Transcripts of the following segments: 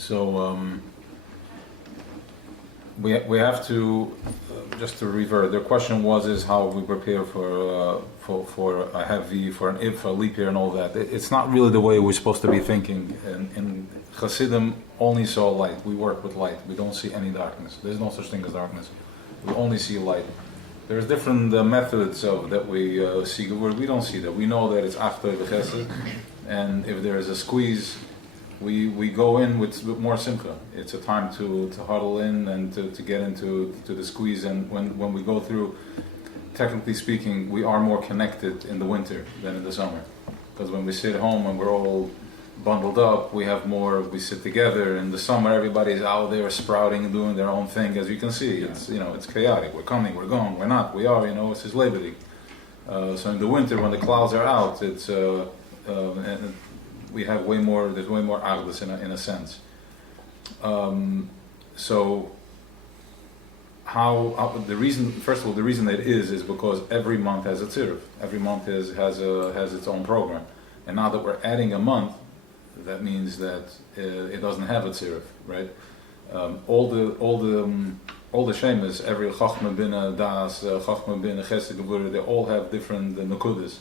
So we have to just to revert. The question is how we prepare for a heavy, for a leap year and all that. It's not really the way we're supposed to be thinking. And Hasidim only saw light. We work with light. We don't see any darkness. There's no such thing as darkness. We only see light. There's different methods that we see. We don't see that. We know that it's after the Chesed, and if there is a squeeze, we go in with more simcha. It's a time to huddle in and to get into the squeeze. And when we go through, technically speaking, we are more connected in the winter than in the summer. Because when we sit home and we're all bundled up, we sit together. In the summer, everybody's out there sprouting and doing their own thing. As you can see, it's chaotic. We're coming, we're going, we're not, we are. It's his Labor Day. So in the winter, when the clouds are out, it's we have there's way more agdus in a sense. So the reason that it is because every month has a tziruf. Every month has its own program. And now that we're adding a month, that means that it doesn't have a tziruf, right? All the shemas, every chachma bin das, chachma bin chesed gevura, they all have different nukudas.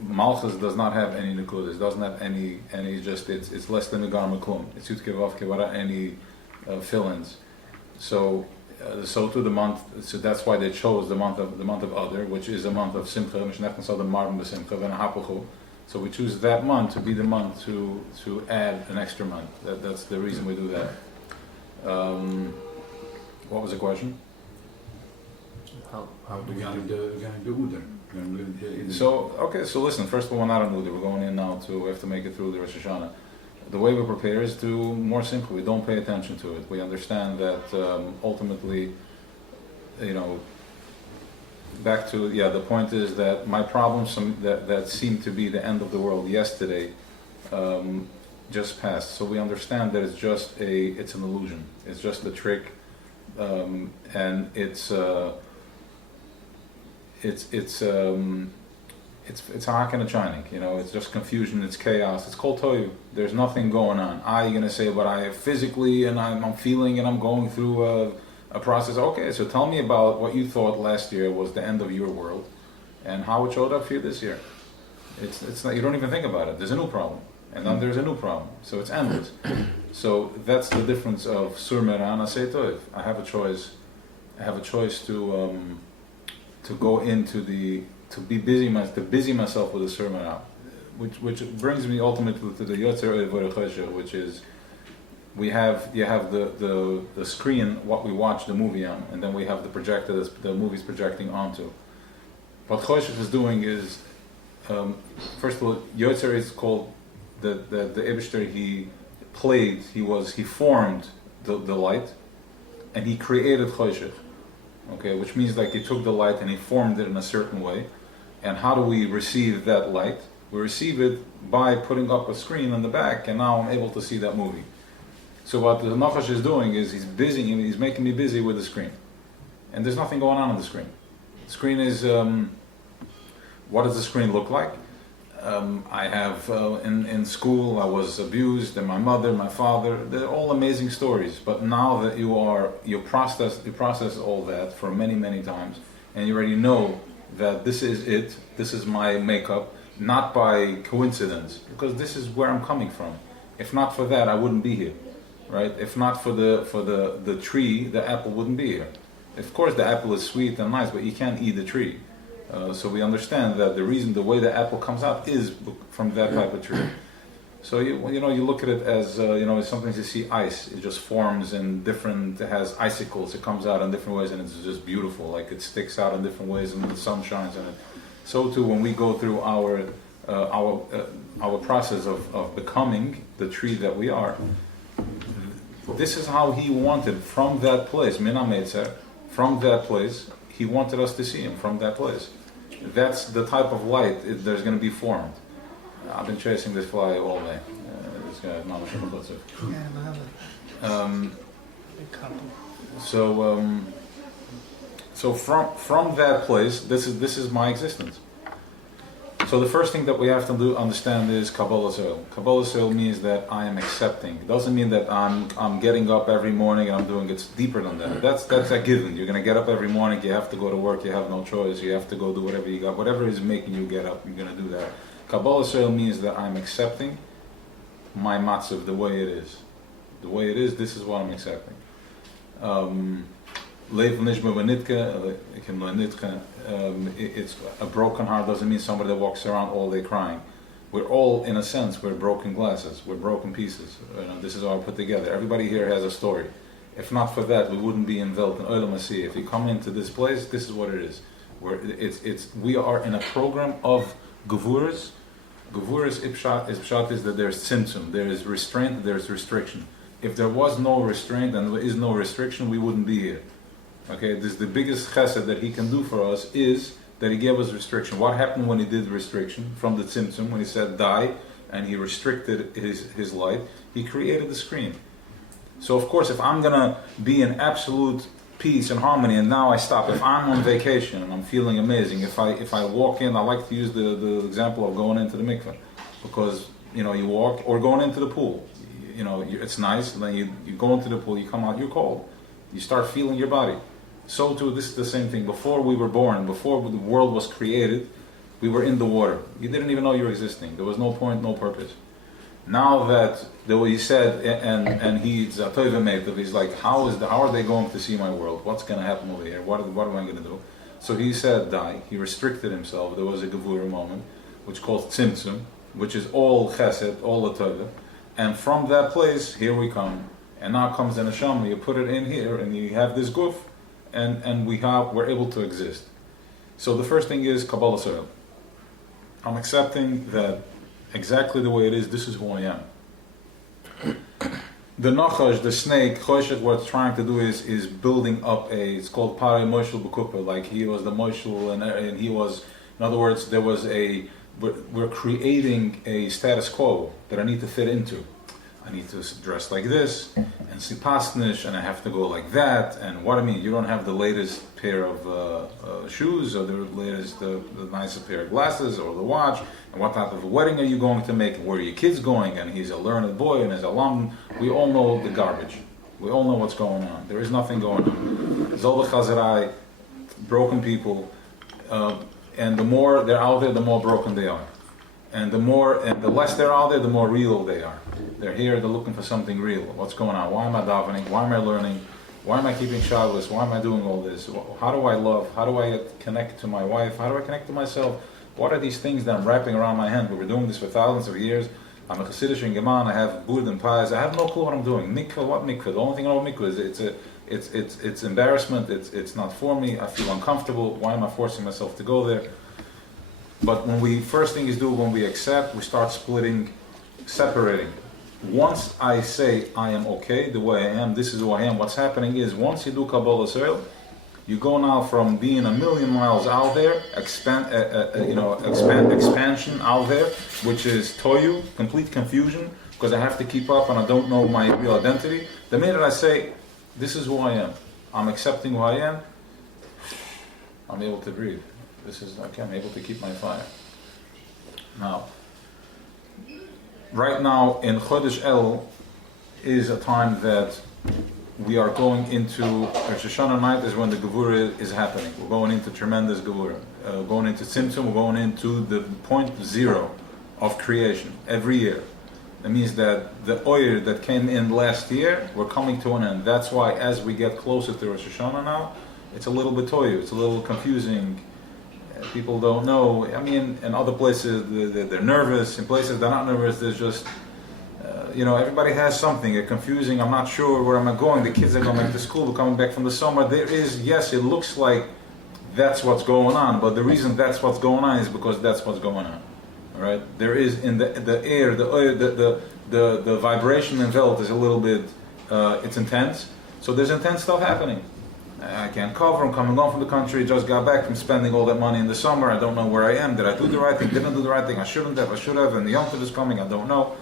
Malchus does not have any nukudas, doesn't have any it's less than the garma klum. It's yud kevav kevara, any fill-ins. So to the month. So that's why they chose the month of Adar, which is a month of simcha. So we choose that month to be the month to add an extra month. That's the reason we do that. What was the question? How do we do Udar? So listen, first of all, we're not on Udar. We're going in now we have to make it through the Rosh Hashanah. The way we prepare is more simple. We don't pay attention to it. We understand that ultimately, back to the point is that my problems that seemed to be the end of the world yesterday just passed. So we understand that it's an illusion. It's just a trick, and it's hack and a chinik, it's just confusion, it's chaos, it's kol toyu. There's nothing going on. You're going to say, but I physically, and I'm feeling, and I'm going through a process. Okay, so tell me about what you thought last year was the end of your world, and how it showed up for you this year. It's not, you don't even think about it. There's a new problem, and then there's a new problem. So it's endless. So that's the difference of sur meran aseh toiv. I have a choice. To go into to busy myself with the sermon out, which brings me ultimately to the Yotzer Evor, which is you have the screen, what we watch the movie on, and then we have the projector the movie's projecting onto. What Choshech is doing is, first of all, Yotzer is called the Eibishter. He formed the light, and he created Choshech. Okay, which means like he took the light and he formed it in a certain way. And how do we receive that light? We receive it by putting up a screen on the back, and now I'm able to see that movie. So what the Nachash is doing is he's making me busy with the screen. And there's nothing going on the screen. The screen is, what does the screen look like? I have, in school, I was abused, and my mother, my father, they're all amazing stories. But now that you process all that for many, many times, and you already know that this is my makeup, not by coincidence, because this is where I'm coming from. If not for that, I wouldn't be here, right? If not for the tree, the apple wouldn't be here. Of course, the apple is sweet and nice, but you can't eat the tree. So we understand that the way the apple comes out is from that type of tree. So you look at it as sometimes you see ice. It just forms in different. It has icicles. It comes out in different ways, and it's just beautiful. Like it sticks out in different ways, and the sun shines on it. So too, when we go through our process of becoming the tree that we are, this is how He wanted from that place, Min HaMetzer, from that place. He wanted us to see Him from that place. That's the type of light there's going to be formed. I've been chasing this fly all day. This guy, so from that place, this is my existence. So the first thing that we have to understand is Kabbalah Soil. Kabbalah Soil means that I am accepting. It doesn't mean that I'm getting up every morning and I'm doing. It's deeper than that. That's a given. You're gonna get up every morning. You have to go to work. You have no choice. You have to go do whatever you got. Whatever is making you get up, you're gonna do that. Kabbalah Soil means that I'm accepting my matzav the way it is. The way it is. This is what I'm accepting. It's a broken heart doesn't mean somebody that walks around all day crying. We're all, in a sense, we're broken glasses, we're broken pieces. This is all put together. Everybody here has a story. If not for that, we wouldn't be in Welt and Olam Asiyah. If you come into this place, this is what it is. We are in a program of Gevuras. Gevuras Ipshat is that there's tzimtzum, there is restraint, there is restriction. If there was no restraint and there is no restriction, we wouldn't be here. Okay, this is the biggest chesed that he can do for us is that he gave us restriction. What happened when he did restriction from the tzimtzum, when he said die, and he restricted his light, he created the screen. So of course, if I'm gonna be in absolute peace and harmony, and now I stop, if I'm on vacation and I'm feeling amazing, if I walk in, I like to use the example of going into the mikveh, because you walk, or going into the pool, it's nice, and then you go into the pool, you come out, you're cold, you start feeling your body. So too, this is the same thing. Before we were born, before the world was created, we were in the water. You didn't even know you were existing. There was no point, no purpose. Now that the way he said, and he's a toiv, he's like, how are they going to see my world? What's going to happen over here? What am I going to do? So he said, die. He restricted himself. There was a gevura moment, which called tzimtzum, which is all chesed, all the toiv. And from that place, here we come. And now comes the neshama. You put it in here, and you have this guf. And we're able to exist. So the first thing is Kabbalah Soil. I'm accepting that exactly the way it is, this is who I am. The Nachash, the snake, Choshech, what it's trying to do is building up it's called Parei Moshel B'Kuppah, like he was the Moshel, and he was, in other words, we're creating a status quo that I need to fit into. I need to dress like this, and see pasnish, and I have to go like that, and what I mean, you don't have the latest pair of shoes, or the latest, the nicest pair of glasses, or the watch, and what type of a wedding are you going to make, and where are your kids going, and he's a learned boy, and he's a lam. We all know the garbage. We all know what's going on. There is nothing going on. Zol Chazarai, broken people, and the more they're out there, the more broken they are. And the less they're out there, the more real they are. They're here, they're looking for something real. What's going on? Why am I davening? Why am I learning? Why am I keeping Shabbos? Why am I doing all this? How do I love? How do I connect to my wife? How do I connect to myself? What are these things that I'm wrapping around my hand? We've been doing this for thousands of years. I'm a Chassidish in Geman, I have Bud and pies. I have no clue what I'm doing. Mikveh, what mikveh? The only thing I know mikveh is it's embarrassment, it's not for me, I feel uncomfortable. Why am I forcing myself to go there? But when when we accept, we start separating. Once I say I am okay, the way I am, this is who I am, what's happening is once you do Kabbalah Soil, you go now from being a million miles out there, expansion out there, which is toyu, complete confusion, because I have to keep up and I don't know my real identity. The minute I say, this is who I am, I'm accepting who I am, I'm able to breathe. I'm able to keep my fire. Now, right now in Chodesh El is a time that we are going into, Rosh Hashanah night is when the Gevura is happening. We're going into tremendous Gevura. Going into Tzimtzum, we're going into the point zero of creation every year. That means that the oil that came in last year, we're coming to an end. That's why as we get closer to Rosh Hashanah now, it's a little bit toyu, it's a little confusing. People don't know. I mean, in other places they're nervous. In places they're not nervous. There's just, everybody has something. They're confusing. I'm not sure where am I going. The kids are going back to school. We're coming back from the summer. There is, yes, it looks like that's what's going on. But the reason that's what's going on is because that's what's going on. All right. There is in the air, the vibration in Welt is a little bit. It's intense. So there's intense stuff happening. I can't cover, I'm coming home from the country, just got back from spending all that money in the summer, I don't know where I am, did I do the right thing, didn't do the right thing, I shouldn't have, I should have, and the Yom Tov is coming, I don't know.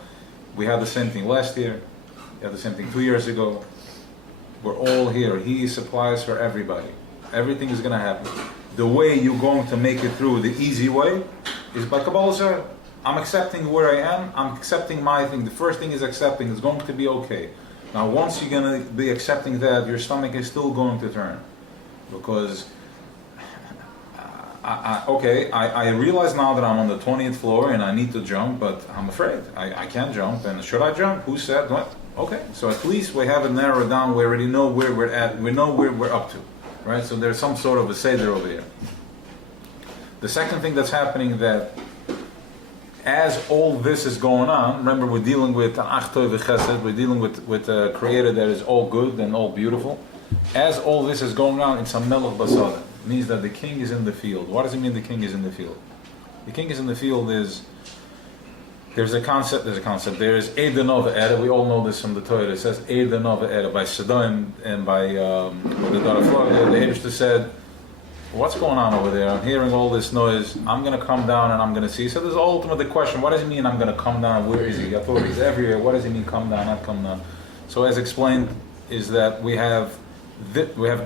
We had the same thing last year, we had the same thing 2 years ago. We're all here, He supplies for everybody. Everything is going to happen. The way you're going to make it through, the easy way, is by Kabbalah Zohar. I'm accepting where I am, I'm accepting my thing. The first thing is accepting, it's going to be okay. Now once you're going to be accepting that, your stomach is still going to turn. Because, I realize now that I'm on the 20th floor and I need to jump, but I'm afraid. I can't jump, and should I jump? Who said what? Okay, so at least we have it narrowed down, we already know where we're at, we know where we're up to. Right? So there's some sort of a seder over here. The second thing that's happening, that as all this is going on, remember we're dealing with Achtoi v'Chesed, we're dealing with a creator that is all good and all beautiful. As all this is going on, it's a melech basada. It means that the king is in the field. What does it mean the king is in the field? The king is in the field is, there's a concept, there is Eidanova Ere, we all know this from the Torah, it says Eidanova Ere, by Sedom and by the daughter of Florida, the Eibishter said, what's going on over there? I'm hearing all this noise. I'm going to come down and I'm going to see. So there's ultimately the question, what does it mean I'm going to come down? Where is he? I thought he's everywhere. What does it mean come down, not come down? So as explained, is that we have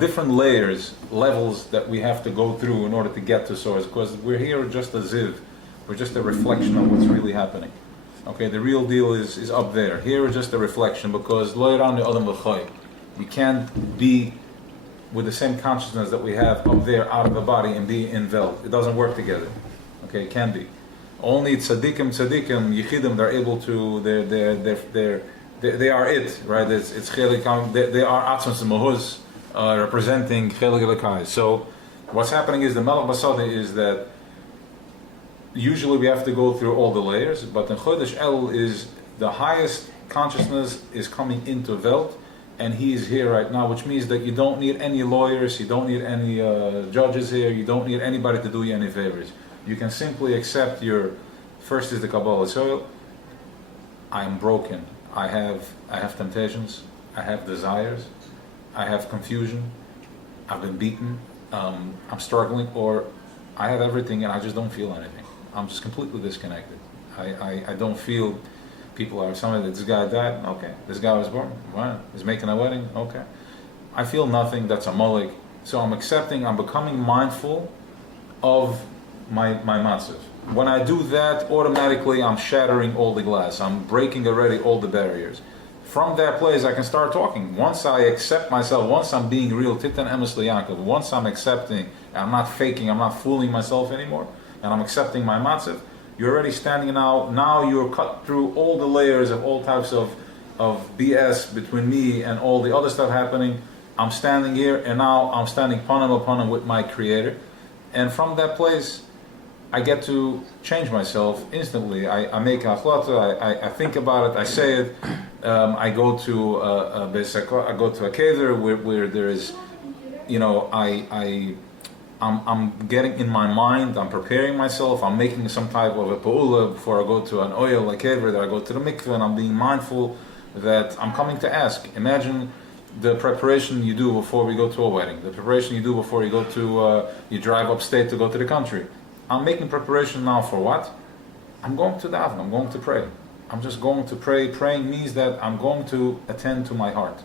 different levels that we have to go through in order to get to source, because we're here just a ziv. We're just a reflection of what's really happening. Okay, the real deal is up there. Here we're just a reflection, because lo yiran le'adam v'choy. You can't be with the same consciousness that we have up there out of the body and be in Veld. It doesn't work together. Okay, it can be. Only tzaddikim, yichidim, they're able to, they are it, right? It's chelik, they are atzmos mahuz, representing chelik elokai. So what's happening is the melech basada is that usually we have to go through all the layers, but in Chodesh El is the highest consciousness is coming into Veld, and he is here right now, which means that you don't need any lawyers, you don't need any judges here, you don't need anybody to do you any favors. You can simply accept first is the Kabbalah soil. I am broken. I have temptations, I have desires, I have confusion, I've been beaten, I'm struggling, or I have everything and I just don't feel anything. I'm just completely disconnected. I don't feel. People are somebody, this guy died, okay. This guy was born, right. He's making a wedding, okay. I feel nothing, that's a molek. So I'm becoming mindful of my matzav. When I do that, automatically I'm shattering all the glass. I'm breaking already all the barriers. From that place I can start talking. Once I accept myself, once I'm being real, Titan Emes Liyankov, once I'm accepting, I'm not faking, I'm not fooling myself anymore, and I'm accepting my matzav, you're already standing now you're cut through all the layers of all types of BS between me and all the other stuff happening. I'm standing here, and now I'm standing panim with my creator. And from that place, I get to change myself instantly. I make a achlata, I think about it, I say it. I go to a keder where there is, I'm getting in my mind, I'm preparing myself, I'm making some type of a pa'ula before I go to an oil, like ever, that I go to the mikveh, and I'm being mindful that I'm coming to ask. Imagine the preparation you do before we go to a wedding, the preparation you do before you go to, you drive upstate to go to the country. I'm making preparation now for what? I'm going to daven, I'm going to pray. I'm just going to pray. Praying means that I'm going to attend to my heart.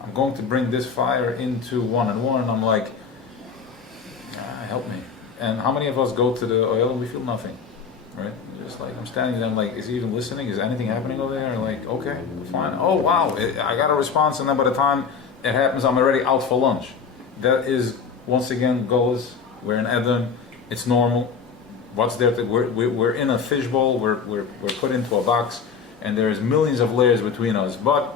I'm going to bring this fire into one-on-one, and I'm like, help me. And how many of us go to the oil and we feel nothing, right? Just like, I'm standing there, I'm like, is he even listening? Is anything happening over there? And like, okay, fine. Oh, wow, I got a response, and then by the time it happens, I'm already out for lunch. That is, once again, goes, we're in Edom, it's normal. What's there? We're in a fishbowl, we're put into a box, and there's millions of layers between us. But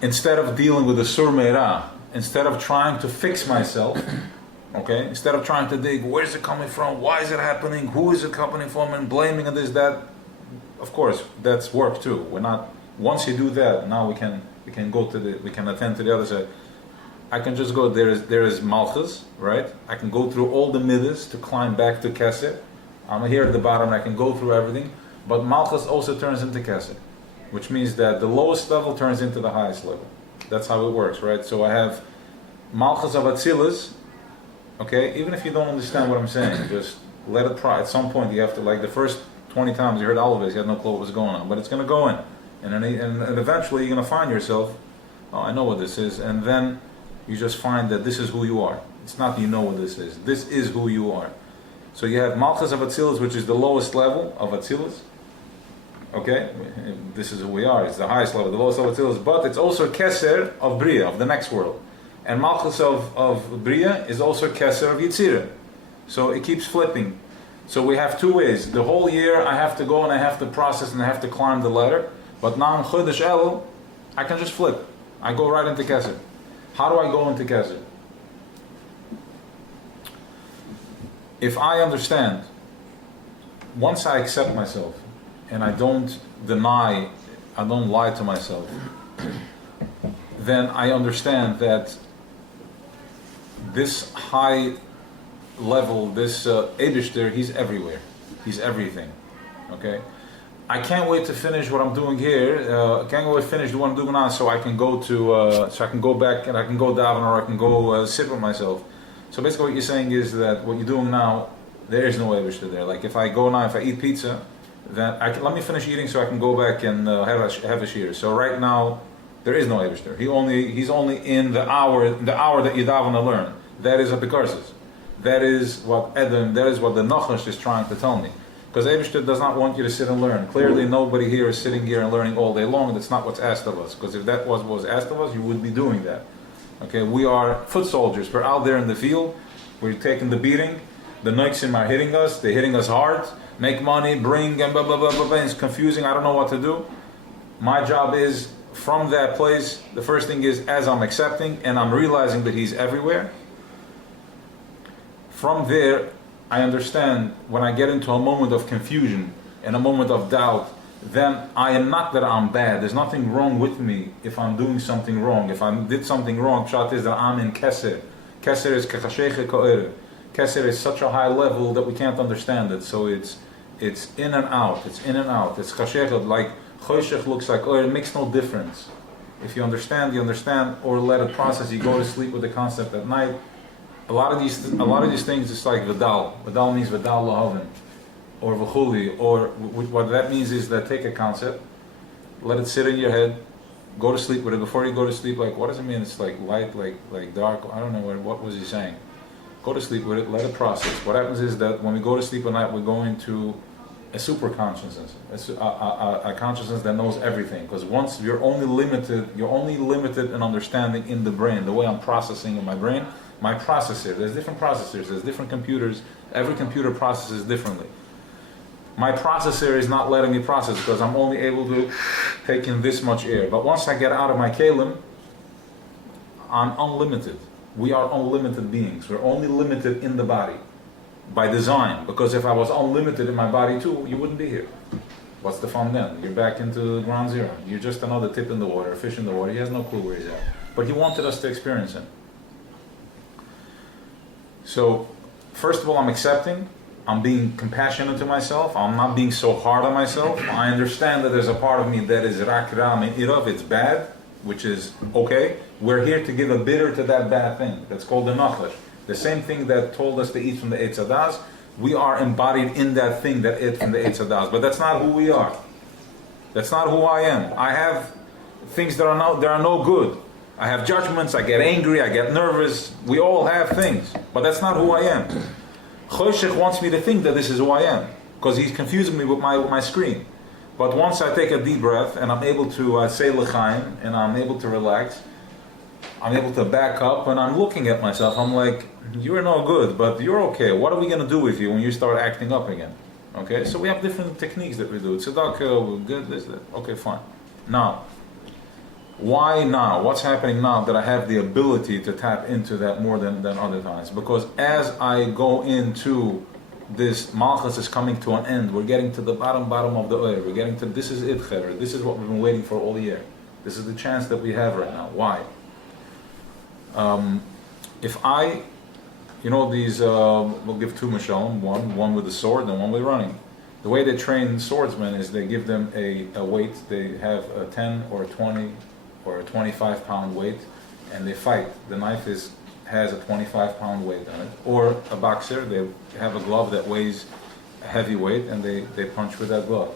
instead of dealing with the sur meirah, instead of trying to fix myself, okay, instead of trying to dig, where's it coming from, why is it happening, who is it coming from, and blaming and this, that, of course, that's work too. We're not, once you do that, now we can attend to the other side. I can just go, there is Malchus, right? I can go through all the Middos to climb back to Kesed. I'm here at the bottom, I can go through everything, but Malchus also turns into Kesed, which means that the lowest level turns into the highest level. That's how it works, right? So I have Malchus of Atzilus, okay? Even if you don't understand what I'm saying, just let it try. At some point you have to, like the first 20 times you heard all of it, you had no clue what was going on, but it's going to go in. And eventually you're going to find yourself, oh, I know what this is, and then you just find that this is who you are. It's not that you know what this is. This is who you are. So you have Malchus of Atzilus, which is the lowest level of Atzilus. Okay, this is who we are. It's the highest level, the lowest level of Atzilus. But it's also Keser of Bria, of the next world. And Malchus of Bria is also Keser of Yitzirah. So it keeps flipping. So we have two ways. The whole year I have to go and I have to process and I have to climb the ladder. But now in Chodesh Elul, I can just flip. I go right into Keser. How do I go into Keser? If I understand, once I accept myself and I don't deny, I don't lie to myself, then I understand that this high level, this Eibishter, he's everywhere. He's everything. Okay? I can't wait to finish what I'm doing here. I can't wait to finish what I'm doing now, so I can go to, so I can go back and I can go daven or I can go sit with myself. So basically, what you're saying is that what you're doing now, there is no Eibishter there. Like if I go now, if I eat pizza, then let me finish eating so I can go back and have a shear. So right now, there is no Eibishter. He's only in the hour that you daven to learn. That is a Pikarsis. That is what Edom, that is what the Nachash is trying to tell me. Because Eibishter does not want you to sit and learn. Clearly, nobody here is sitting here and learning all day long. That's not what's asked of us. Because if that was what was asked of us, you would be doing that. Okay, we are foot soldiers. We're out there in the field. We're taking the beating. The Noixim are hitting us. They're hitting us hard. Make money, bring, and blah, blah, blah, blah, blah. It's confusing. I don't know what to do. My job is, from that place, the first thing is, as I'm accepting and I'm realizing that He's everywhere, from there, I understand when I get into a moment of confusion and a moment of doubt, then I am not that I'm bad. There's nothing wrong with me if I'm doing something wrong. If I did something wrong, Pshat is that I'm in Keser. Keser is Kechasheche Ko'er. Keser is such a high level that we can't understand it. So it's in and out. It's in and out. It's Chasheche, like Choshech looks like Oer. It makes no difference. If you understand, you understand, or let it process. You go to sleep with the concept at night. A lot of these things, it's like Vidal. Vidal means Vidal Lahavin, or V'chuli, or what that means is that take a concept, let it sit in your head, go to sleep with it. Before you go to sleep, like, what does it mean? It's like light, like dark. I don't know what was he saying. Go to sleep with it, let it process. What happens is that when we go to sleep at night, we're going to a super consciousness, a consciousness that knows everything. Because once you're only limited in understanding in the brain, the way I'm processing in my brain. My processor, there's different processors, there's different computers, every computer processes differently. My processor is not letting me process because I'm only able to take in this much air. But once I get out of my kalim, I'm unlimited. We are unlimited beings. We're only limited in the body by design. Because if I was unlimited in my body too, you wouldn't be here. What's the fun then? You're back into ground zero. You're just another tip in the water, a fish in the water. He has no clue where he's at. But He wanted us to experience Him. So, first of all, I'm accepting. I'm being compassionate to myself. I'm not being so hard on myself. I understand that there's a part of me that is rak ram and irav. It's bad, which is okay. We're here to give a bitter to that bad thing. That's called the nachash. The same thing that told us to eat from the Eitz Hadas. We are embodied in that thing that ate from the Eitz Hadas. But that's not who we are. That's not who I am. I have things that are no good. I have judgments, I get angry, I get nervous. We all have things, but that's not who I am. Choshech wants me to think that this is who I am, because he's confusing me with my screen. But once I take a deep breath and I'm able to say l'chaim and I'm able to relax, I'm able to back up and I'm looking at myself. I'm like, you're no good, but you're okay. What are we going to do with you when you start acting up again? Okay, so we have different techniques that we do. Tzedakah, we're good, this, that. Okay, fine. Now, why now? What's happening now that I have the ability to tap into that more than other times? Because as I go into this, Malchus is coming to an end. We're getting to the bottom of the oil. We're getting to, this is it, Cheder. This is what we've been waiting for all year. This is the chance that we have right now. Why? If I, these, we'll give two mashalom, one with the sword and one with running. The way they train swordsmen is they give them a weight. They have a 10 or a 20 or a 25 pound weight, and they fight. The knife has a 25 pound weight on it. Or a boxer, they have a glove that weighs a heavy weight, and they punch with that glove.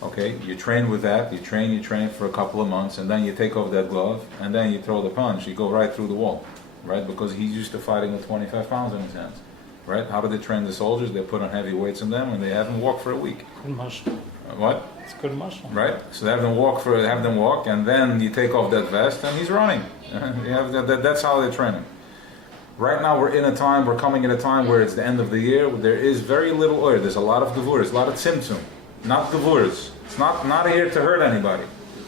Okay, you train with that, you train for a couple of months, and then you take off that glove, and then you throw the punch, you go right through the wall, right? Because he's used to fighting with 25 pounds in his hands. right? How do they train the soldiers? They put on heavy weights on them and they have them walk for a week. Good Moshe. What? It's good Moshe. Right? So they have them walk, and then you take off that vest and he's running. That's how they train him. Right now we're coming at a time where it's the end of the year. There is very little oil. There's a lot of gevuras, a lot of tzimtzum, not gevuras. It's not here to hurt anybody.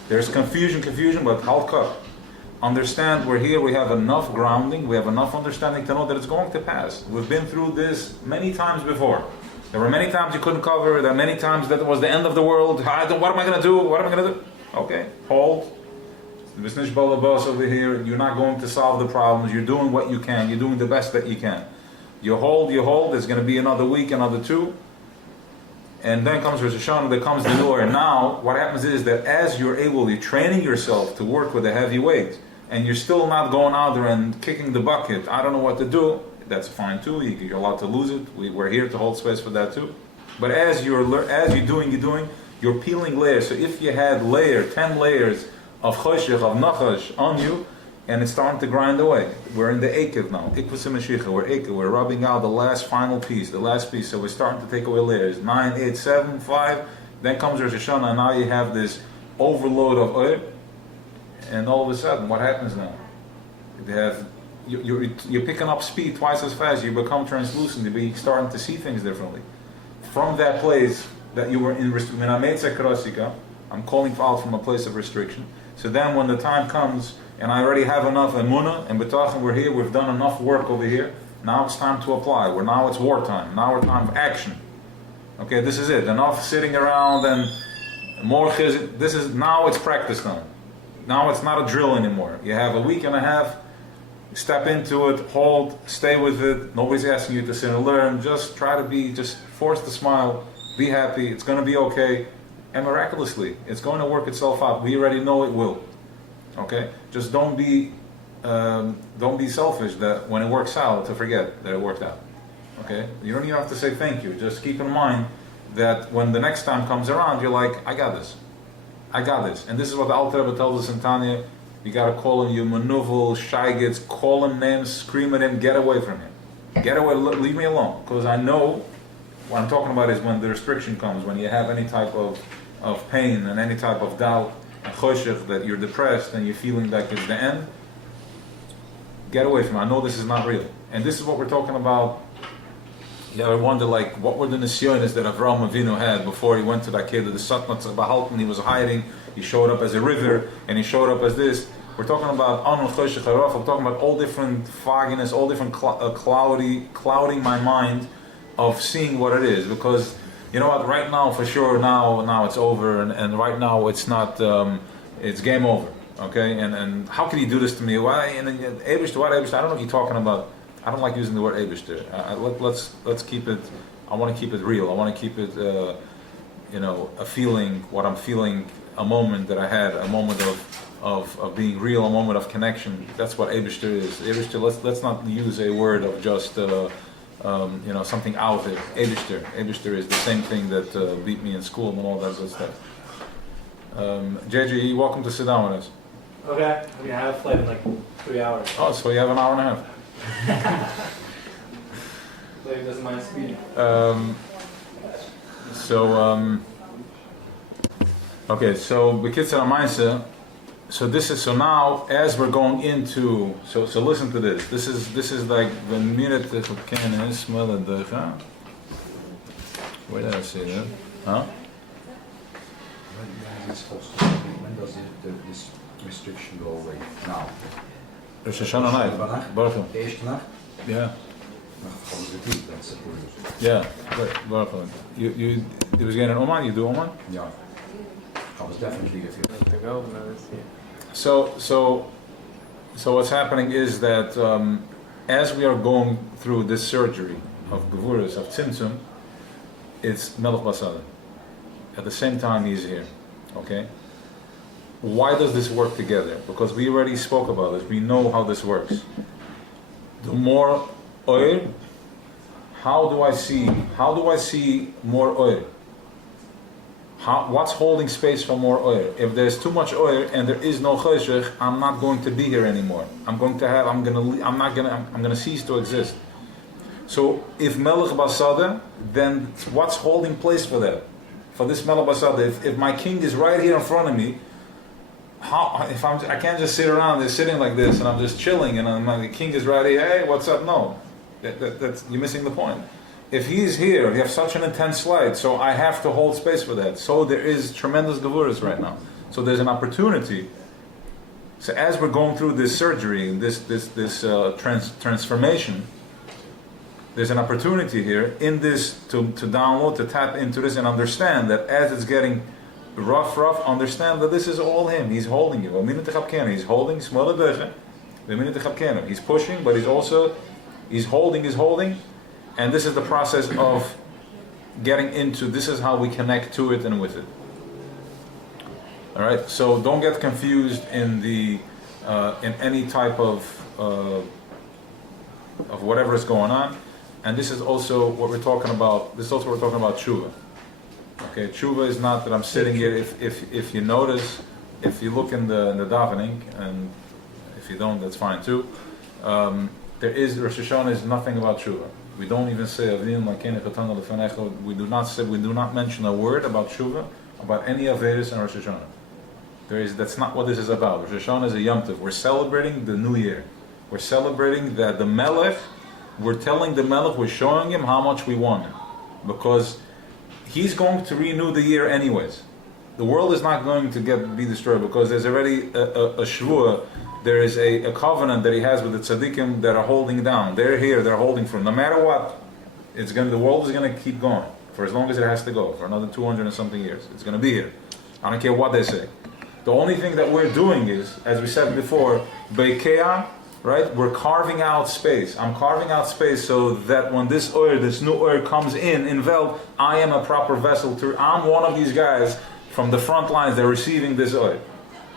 There's confusion, but halka. Understand we're here, we have enough grounding, we have enough understanding to know that it's going to pass. We've been through this many times before. There were many times you couldn't cover, there were many times that it was the end of the world. What am I going to do? Okay, hold. There's nish balabas over here. You're not going to solve the problems. You're doing what you can. You're doing the best that you can. You hold. There's going to be another week, another two. And then comes Rosh Hashanah, there comes the door. And now, what happens is that as you're training yourself to work with a heavy weight, and you're still not going out there and kicking the bucket, I don't know what to do, that's fine too. You're allowed to lose it. We're here to hold space for that too. But as you're doing, you're peeling layers. So if you had 10 layers of choshech, of nachash on you, and it's starting to grind away. We're in the ekev now. We're rubbing out the last final piece, the last piece. So we're starting to take away layers. 9, 8, 7, 5. Then comes Rosh Hashanah, and now you have this overload of oil. And all of a sudden, what happens now? You're picking up speed twice as fast. You become translucent. You're starting to see things differently. From that place that you were in, I'm calling out from a place of restriction. So then when the time comes, and I already have enough emunah and betachon, we're here, we've done enough work over here, now it's time to apply. Now it's wartime. Now it's time of action. Okay, this is it. Enough sitting around and more chizik. Now it's practice time. Now it's not a drill anymore. You have a week and a half, step into it, hold, stay with it. Nobody's asking you to sit and learn. Just try to just force the smile, be happy, it's going to be okay. And miraculously, it's going to work itself out. We already know it will. Okay? Just don't be selfish that when it works out, to forget that it worked out. Okay? You don't even have to say thank you. Just keep in mind that when the next time comes around, you're like, I got this. And this is what the Alter Rebbe tells us in Tanya. You got to call him, you manuvel, shaygets, call him names, scream at him, get away from him. Get away, leave me alone. Because I know what I'm talking about is when the restriction comes, when you have any type of pain and any type of doubt and choshech, that you're depressed and you're feeling like it's the end, get away from it. I know this is not real. And this is what we're talking about. You ever wonder, what were the nisyonis that Avraham Avinu had before he went to that cave, the Satnat Bahalton, he was hiding, he showed up as a river, and he showed up as this. We're talking about Anu Choshech Haraf, we're talking about all different fogginess, all different clouding my mind of seeing what it is. Because, you know what, right now, for sure, now it's over, and right now it's not, it's game over, okay? And how can you do this to me? Why? And then, Eibishter, what Eibishter? I don't know if you're talking about, I don't like using the word Eibishter. Let's keep it, I want to keep it real. I want to keep it, a feeling, what I'm feeling, a moment that I had, a moment of being real, a moment of connection. That's what Eibishter is. Eibishter, let's not use a word of just, something out there. Eibishter is the same thing that beat me in school and all that good stuff. JJ, welcome to sit down with us. Okay. I have a flight in 3 hours. Oh, so you have an hour and a half. Flight doesn't mind speeding. Okay, so B'kitzur HaMaaseh. So now as we're going into, so listen to this. This is like the minute that can smell it. Where did I say that? Huh? When does this restriction go away? Now. Rosh Hashanah night. Baruch Hu. Eerste nacht? Yeah. Nacht van de drie, dat is het goed. Yeah. Baruch Hu. You was getting an Oman. You do Oman? Yeah. I was definitely a few. To go, no, let's see. So what's happening is that as we are going through this surgery of Gevuras, of Tzimtzum, it's Melech Basada. At the same time, he's here. Okay? Why does this work together? Because we already spoke about this. We know how this works. The more oil, how do I see more oil? What's holding space for more oil? If there's too much oil and there is no choshech, I'm not going to be here anymore. I'm going to cease to exist. So if Melech Basada, then what's holding place for that? For this Melech Basada, if my king is right here in front of me, I can't just sit around there sitting like this and I'm just chilling and the king is right here, hey, what's up? No, that's you're missing the point. If he's here, you have such an intense light, so I have to hold space for that. So there is tremendous gevuras right now. So there's an opportunity. So as we're going through this surgery, this transformation, there's an opportunity here in this to download, to tap into this and understand that as it's getting rough, understand that this is all him. He's holding you. He's holding, he's pushing, but he's holding, and this is the process of getting into, this is how we connect to it and with it. Alright, so don't get confused in any type of whatever is going on. And this is also what we're talking about. This is also what we're talking about tshuva. Okay, tshuva is not that I'm sitting here. If you notice, if you look in the davening, and if you don't, that's fine too. There is Rosh Hashanah is nothing about tshuva. We don't even say Avinu Lakeinu Chatanu Lefanecha. We do not mention a word about tshuva, about any Averis in Rosh Hashanah. That's not what this is about. Rosh Hashanah is a Yom Tov. We're celebrating the New Year. We're celebrating that the Melech. We're telling the Melech, we're showing him how much we want him, because he's going to renew the year anyways. The world is not going to be destroyed because there's already a shvuah. There is a covenant that he has with the tzaddikim that are holding down. They're here, they're holding for. No matter what, the world is going to keep going for as long as it has to go, for another 200 and something years. It's going to be here. I don't care what they say. The only thing that we're doing is, as we said before, beikeah, right? We're carving out space. I'm carving out space so that when this new oil comes in Welt, I am a proper vessel I'm one of these guys from the front lines that are receiving this oil.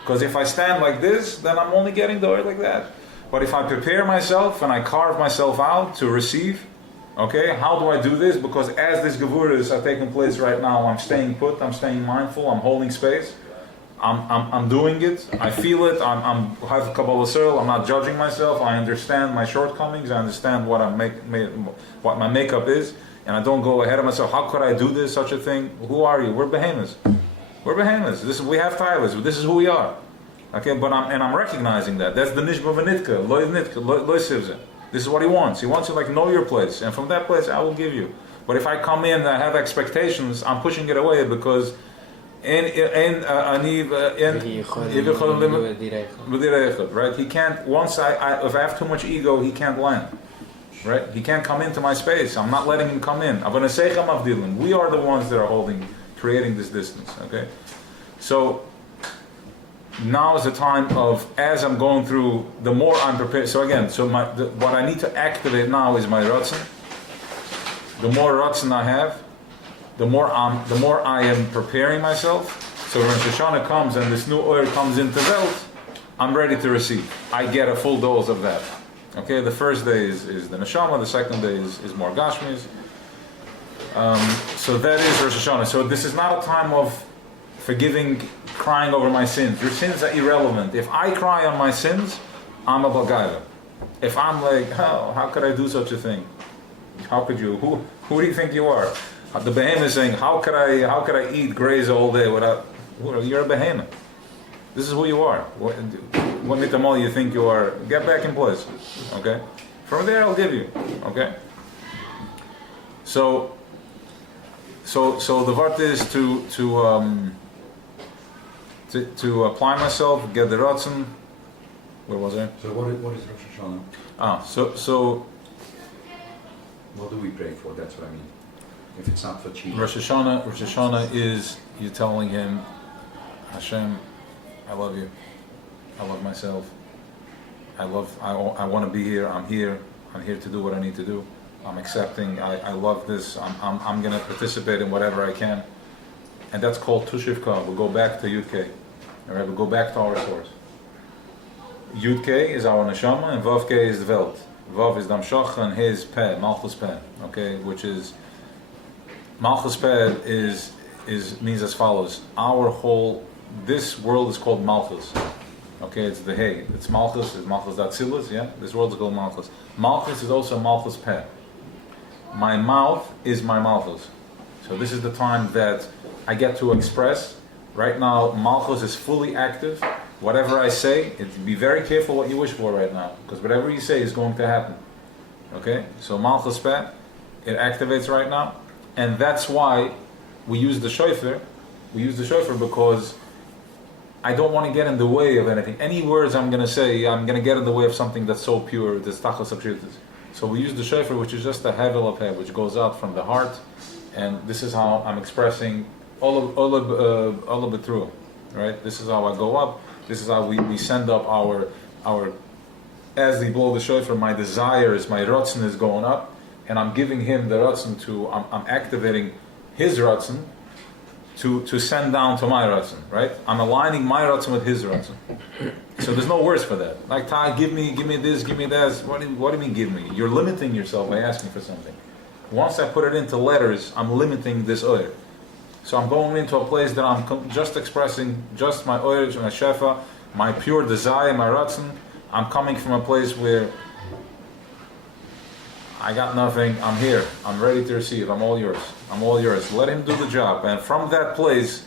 Because if I stand like this, then I'm only getting the oil like that. But if I prepare myself and I carve myself out to receive, okay, how do I do this? Because as these gevuras are taking place right now, I'm staying put, I'm staying mindful, I'm holding space. I'm doing it. I feel it. I'm have Kabbalah Yisrael. I'm not judging myself. I understand my shortcomings. I understand what what my makeup is, and I don't go ahead of myself. How could I do this? Such a thing? Who are you? We're behemoths. We're behemoths. We have titles. This is who we are. Okay, but I'm recognizing that. That's the nishba v'nitka, loy nitka, loy sivze. This is what he wants. He wants you like know your place, and from that place I will give you. But if I come in and I have expectations, I'm pushing it away because. Right? He can't. Once if I have too much ego, he can't land. Right? He can't come into my space. I'm not letting him come in. We are the ones that are creating this distance. Okay. So now is the time of, as I'm going through, the more I'm prepared. So again, what I need to activate now is my ratzon. The more ratzon I have, the more I am preparing myself. So when Rosh Hashanah comes and this new oil comes into Welt, I'm ready to receive. I get a full dose of that. Okay, the first day is the neshama, the second day is more gashmis. So that is Rosh Hashanah. So this is not a time of forgiving, crying over my sins. Your sins are irrelevant. If I cry on my sins, I'm a bagayla. If I'm like, oh, how could I do such a thing? How could you? Who do you think you are? The behemoth is saying, how could I eat, graze all day without? You're a behemoth. This is who you are. What mitamol you think you are? Get back in place. Okay. From there, I'll give you. Okay. So the vart is to apply myself, get the ratzon. Where was I? So what is Rosh Hashanah? So what do we pray for? That's what I mean. If it's not for cheating. Rosh Hashanah is you telling him, Hashem, I love you. I love myself. I want to be here. I'm here to do what I need to do. I'm accepting. I love this. I'm going to participate in whatever I can. And that's called Tushivka. We'll go back to Yud K. All right, we'll go back to our source. Yud K is our neshama, and Vav K is the Welt. Vav is Damshach, and He is Peh, Malchus Peh. Okay, which is Malchus Peh means as follows. This world is called Malchus. Okay, it's the Hey. It's Malchus Datzilus, yeah? This world is called Malchus. Malchus is also Malchus Peh. my mouth is my malchus. So this is the time that I get to express. Right now, malchus is fully active. Whatever I say, be very careful what you wish for right now, because whatever you say is going to happen. Okay? So malchus peh, it activates right now, and that's why we use the shofar. We use the shofar because I don't want to get in the way of anything. Any words I'm going to say, I'm going to get in the way of something that's so pure, that's tachas apshitas. So we use the shofar, which is just a hevel of head, which goes out from the heart, and this is how I'm expressing all of it through. Right? This is how I go up. This is how we send up our as we blow the shofar, my desires, my ratzon is going up, and I'm giving him the ratzon I'm activating his ratzon to send down to my ratzon, right? I'm aligning my ratzon with his ratzon. So there's no words for that. Like, Tai, give me this, give me that. What do you mean give me? You're limiting yourself by asking for something. Once I put it into letters, I'm limiting this oil. So I'm going into a place that I'm just expressing just my oil, my shefa, my pure desire, my ratzon. I'm coming from a place where I got nothing, I'm here, I'm ready to receive, I'm all yours. I'm all yours. Let him do the job. And from that place,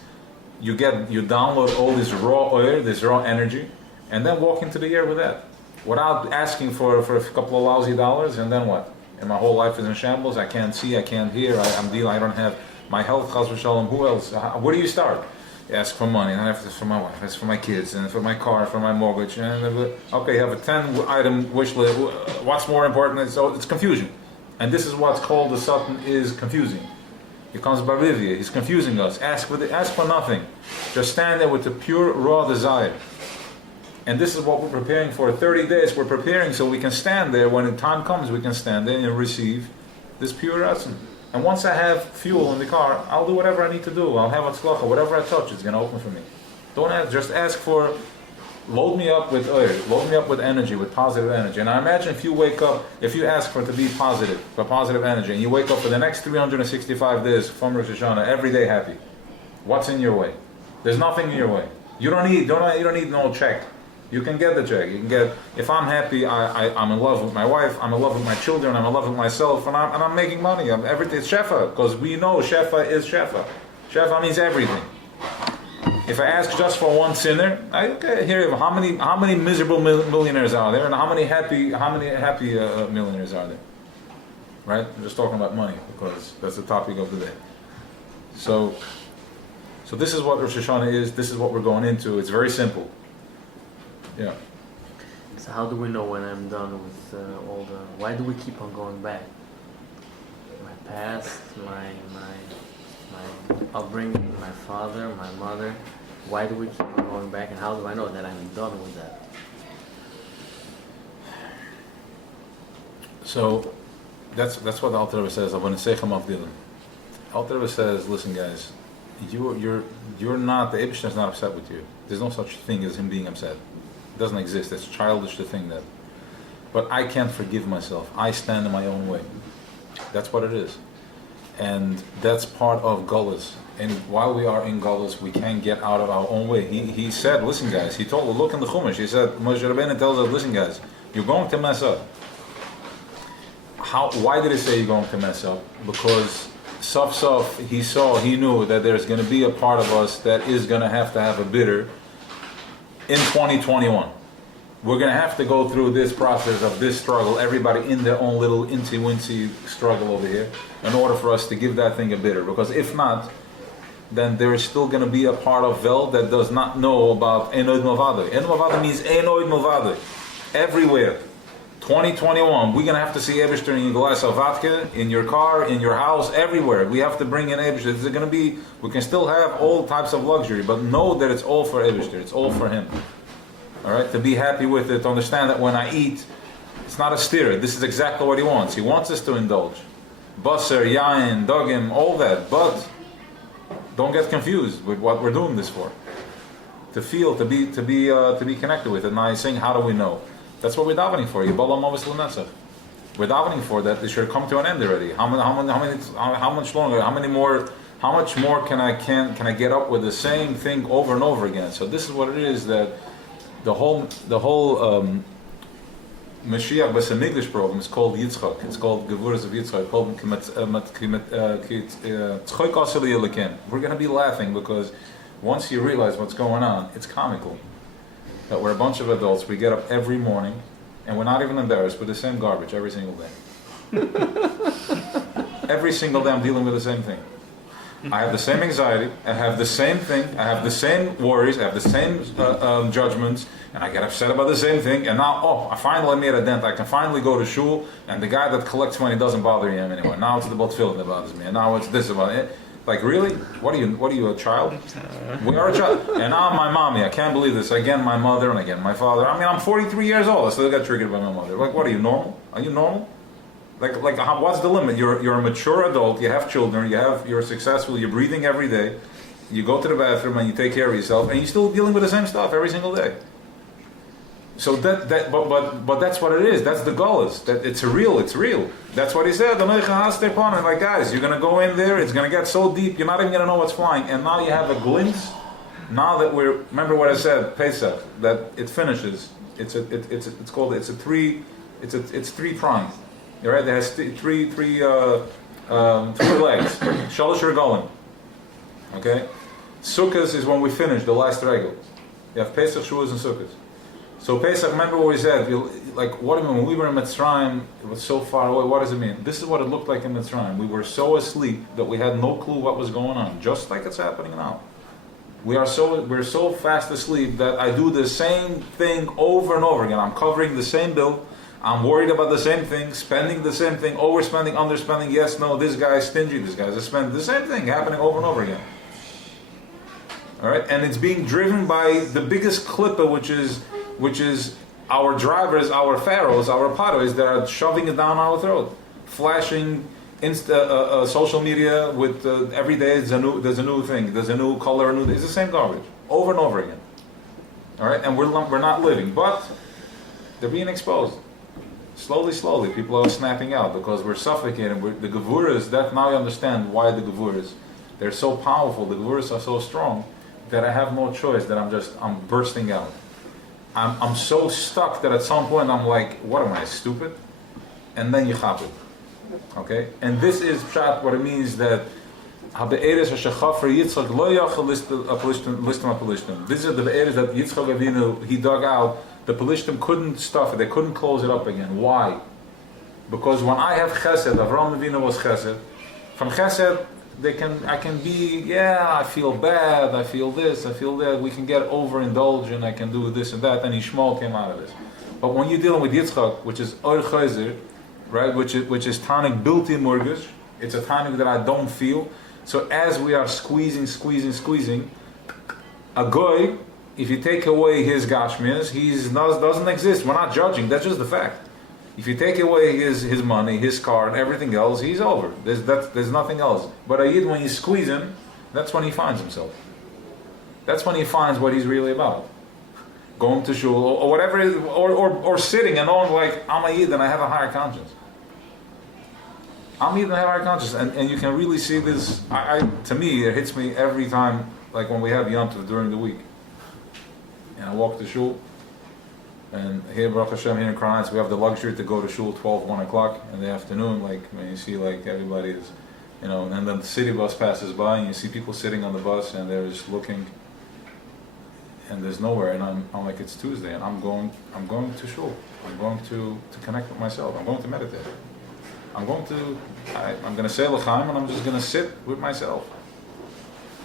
you download all this raw oil, this raw energy, and then walk into the year with that. Without asking for a couple of lousy dollars, and then what? And my whole life is in shambles, I can't see, I can't hear, I don't have my health, chas v'shalom. Who else? Where do you start? You ask for money, and I have this for my wife, that's for my kids, and for my car, for my mortgage, and okay, you have a 10-item wish list. What's more important? So it's confusion. And this is what's called the Satan is confusing. He comes Barivia, he's confusing us. Ask for nothing. Just stand there with the pure, raw desire. And this is what we're preparing for. 30 days we're preparing so we can stand there. When the time comes, we can stand there and receive this pure ratzon. And once I have fuel in the car, I'll do whatever I need to do. I'll have a tzlacha. Whatever I touch, it's going to open for me. Don't ask, just ask for, load me up with oil, load me up with energy, with positive energy. And I imagine if you wake up, if you ask for it to be positive, for positive energy, and you wake up for the next 365 days from Rosh Hashanah, every day happy, what's in your way? There's nothing in your way. You don't need no check. You can get the check. You can get. If I'm happy, I'm in love with my wife. I'm in love with my children. I'm in love with myself, and I'm making money. Everything. It's shefa, because we know shefa is shefa. Shefa means everything. If I ask just for one sinner, here how many miserable millionaires are there, and how many happy millionaires are there? Right? I'm just talking about money because that's the topic of the day. So this is what Rosh Hashanah is. This is what we're going into. It's very simple. Yeah. So how do we know when I'm done with all the? Why do we keep on going back? My past, my upbringing, my father, my mother. Why do we keep on going back, and how do I know that I'm done with that? So that's what the Alter Rebbe says. Alter Rebbe says, listen, guys, you're not, the Eibishter is not upset with you. There's no such thing as him being upset. It doesn't exist. It's childish to think that. But I can't forgive myself. I stand in my own way. That's what it is. And that's part of Gullus. And while we are in Gullus, we can't get out of our own way. He said, listen guys, he told, look in the Chumash, he said, Moshe Rabbeinu tells us, listen guys, you're going to mess up. Why did he say you're going to mess up? Because he knew that there's going to be a part of us that is going to have a bitter in 2021. We're going to have to go through this process of this struggle, everybody in their own little incy-wincy struggle over here, in order for us to give that thing a bitter. Because if not, then there is still going to be a part of Vel that does not know about Enoid Movadoi. Enoid Movadoi means Enoid Movadoi. Everywhere. 2021, we're going to have to see Eibishter in your glass of vodka, in your car, in your house, everywhere. We have to bring in Eibishter. It's going to be, we can still have all types of luxury, but know that it's all for Eibishter. It's all for him. All right, to be happy with it, to understand that when I eat, it's not a steer. This is exactly what he wants. He wants us to indulge. Basar, yain, dogim, all that. But don't get confused with what we're doing this for. To feel, to be connected with it. Now he's saying, how do we know? That's what we're davening for. We're davening for that. It should come to an end already. How much longer? How much more can I get up with the same thing over and over again? So this is what it is, that the whole Mashiach Beis Hamikdash program is called Yitzchak. It's called Gevuras of Yitzchak. We're going to be laughing because once you realize what's going on, it's comical. That we're a bunch of adults, we get up every morning, and we're not even embarrassed with the same garbage every single day. Every single day I'm dealing with the same thing. I have the same anxiety, I have the same thing, I have the same worries, I have the same judgments, and I get upset about the same thing, and now, I finally made a dent. I can finally go to shul, and the guy that collects money doesn't bother him anymore. Now it's the tefillin that bothers me, and now it's this about it. Like, really? What are you, a child? We are a child. And now my mommy, I can't believe this. Again, my mother, and again, my father. I mean, I'm 43 years old. I still got triggered by my mother. Like, what are you, normal? Are you normal? Like, what's the limit? You're a mature adult. You have children. You're successful. You're breathing every day. You go to the bathroom and you take care of yourself, and you're still dealing with the same stuff every single day. So but that's what it is. That's the gullus. That it's real. That's what he said. Like, guys, you're gonna go in there. It's gonna get so deep. You're not even gonna know what's flying. And now you have a glimpse. Now that remember what I said, Pesach, that it finishes. It's three prongs. You're right. It has three legs. Shalosh regalim. Okay. Sukkot is when we finish the last regel. You have Pesach, Shavuos, and Sukkot. So Pesach, remember what we said, like, what do you mean, when we were in Mitzrayim, it was so far away, what does it mean? This is what it looked like in Mitzrayim. We were so asleep that we had no clue what was going on, just like it's happening now. We're so fast asleep that I do the same thing over and over again. I'm covering the same bill, I'm worried about the same thing, spending the same thing, overspending, underspending, yes, no, this guy's stingy, this guy's a spend, the same thing happening over and over again. Alright, and it's being driven by the biggest clipper, which is our drivers, our pharaohs, our paros that are shoving it down our throat, flashing social media with every day there's a new thing, there's a new color, it's the same garbage over and over again. All right, and we're not living, but they're being exposed. Slowly, people are snapping out because we're suffocating. The gevuras, that now you understand why the gevuras, they're so powerful. The gevuras are so strong that I have no choice. That I'm bursting out. I'm so stuck that at some point I'm like, what am I, stupid? And then you chap it. Okay? And this is pshat, what it means that this is the be'eres that Yitzchak Avinu, he dug out. The Pelishtim couldn't stuff it, they couldn't close it up again. Why? Because when I have chesed, Avraham Avinu was chesed. From chesed, I can be, I feel bad, I feel this, I feel that, we can get overindulgent, I can do this and that, and Yishmael came out of this. But when you're dealing with Yitzchak, which is Or Chayzer, right, which is Tanik built-in mortgage, it's a Tanik that I don't feel. So as we are squeezing, a goy, if you take away his gashmias, he doesn't exist. We're not judging, that's just the fact. If you take away his money, his car, and everything else, he's over. There's nothing else. But a yid, when you squeeze him, that's when he finds himself. That's when he finds what he's really about. Going to shul, or whatever it is, or sitting and knowing, like, I'm a yid and I have a higher conscience. I'm a yid and I have a higher conscience. And you can really see this, to me, it hits me every time, like when we have Yom Tov during the week. And I walk to shul, and here, Baruch Hashem, here in Crown Heights, we have the luxury to go to shul 12, 1 o'clock in the afternoon, like when you see like everybody is, and then the city bus passes by and you see people sitting on the bus and they're just looking, and there's nowhere, and I'm like, it's Tuesday, and I'm going to shul. I'm going to connect with myself. I'm going to meditate. I'm going to say l'chaim, and I'm just going to sit with myself.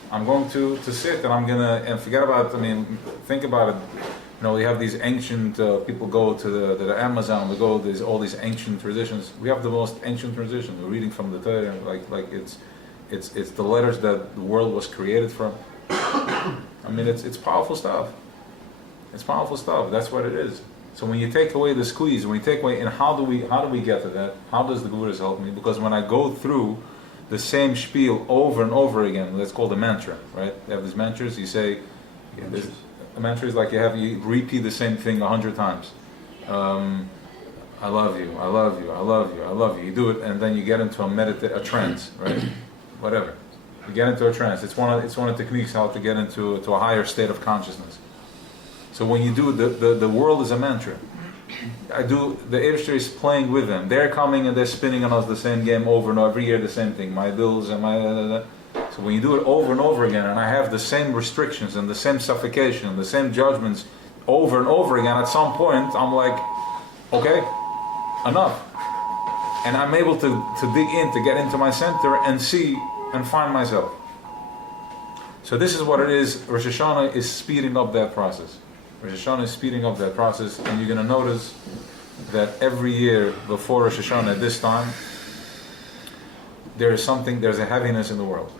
I'm going to sit, and forget about, think about it. We have these ancient, people go to the Amazon, we go, there's all these ancient traditions. We have the most ancient tradition. We're reading from the Torah, like it's the letters that the world was created from. It's powerful stuff. It's powerful stuff. That's what it is. So when you take away the squeeze, when you take away, and how do we get to that? How does the Gurus help me? Because when I go through the same spiel over and over again, that's called a mantra, right? You have these mantras, you say, a mantra is like you repeat the same thing 100 times. I love you, I love you, I love you, I love you. You do it, and then you get into a trance, right? Whatever. You get into a trance. It's one of the techniques how to get into a higher state of consciousness. So when you do the world is a mantra. the Eibishter is playing with them. They're coming and they're spinning on us the same game over and over, every year the same thing. My bills and my... So when you do it over and over again, and I have the same restrictions and the same suffocation and the same judgments over and over again, at some point I'm like, okay, enough. And I'm able to dig in, to get into my center and see and find myself. So this is what it is. Rosh Hashanah is speeding up that process. Rosh Hashanah is speeding up that process, and you're going to notice that every year before Rosh Hashanah at this time, there's a heaviness in the world.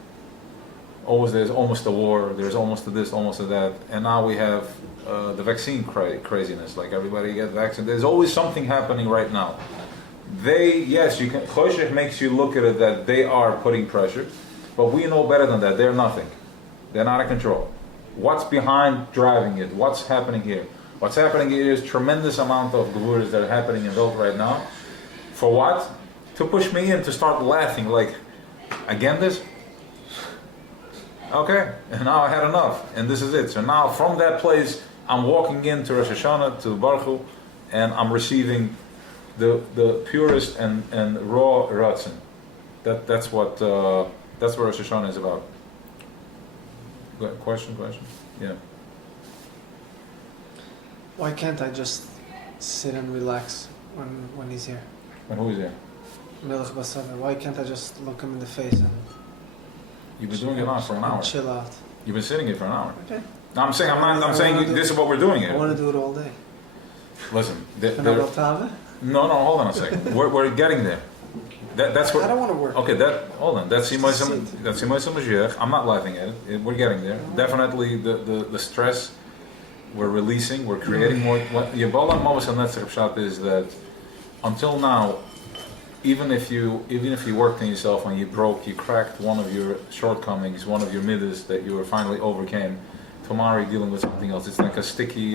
There's almost a war, there's almost a this, almost a that, and now we have the vaccine craziness, like everybody gets vaccinated. There's always something happening right now. Choshech makes you look at it that they are putting pressure, but we know better than that. They're nothing. They're not in control. What's behind driving it? What's happening here? What's happening here is tremendous amount of gevuras that are happening in Welt right now. For what? To push me in, to start laughing, like, again this? Okay, and now I had enough, and this is it. So now from that place, I'm walking into Rosh Hashanah, to Baruch Hu, and I'm receiving the purest and raw ratzon. That's what Rosh Hashanah is about. Question? Yeah. Why can't I just sit and relax when he's here? And who is there? Melech Basava. Why can't I just look him in the face and You've been doing it now for an hour. chill out? You've been sitting here for an hour. Okay. No, I'm saying this is what we're doing I here. want to do it all day. Listen, No, no, hold on a second. We're getting there. That's what. I don't want to work. Okay, hold on. That's Yimoisam Mashiach. I'm not laughing at it. We're getting there. Definitely the stress we're releasing, we're creating more. What Yebola Mavas and Netzach Pshat is that until now, even if you worked on yourself and you cracked one of your shortcomings, one of your middos that you finally overcame, tomorrow you're dealing with something else. It's like a sticky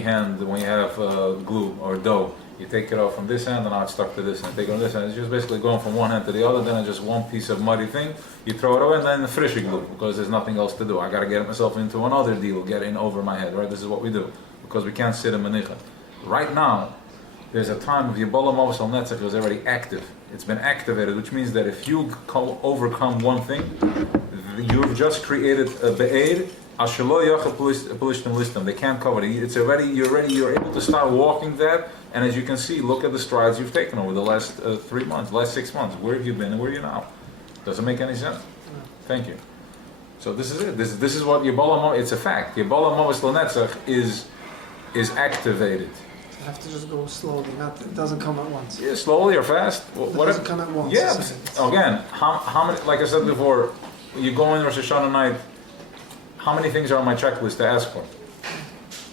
hand when you have glue or dough. You take it off from this hand and now it's stuck to this hand. Take it on this hand. It's just basically going from one hand to the other, then it's just one piece of muddy thing. You throw it away and then the frische glue because there's nothing else to do. I got to get myself into another deal, get in over my head, right? This is what we do because we can't sit in Manicha. Right now, there's a time of Yebola Mavas al Netzach is already active. It's been activated, which means that if you overcome one thing, you've just created a be'ed. They can't cover it. It's already you're able to start walking that, and as you can see, look at the strides you've taken over the last 3 months, last 6 months. Where have you been and where are you now? Doesn't make any sense. Thank you. So this is it. This is what Yebola Mavas. It's a fact. Yebola Mavas L'Netzach is activated. I have to just go slowly. It doesn't come at once. Yeah, slowly or fast. It doesn't come at once. Yeah. Again, how many? Like I said before, you go in Rosh Hashanah night. How many things are on my checklist to ask for?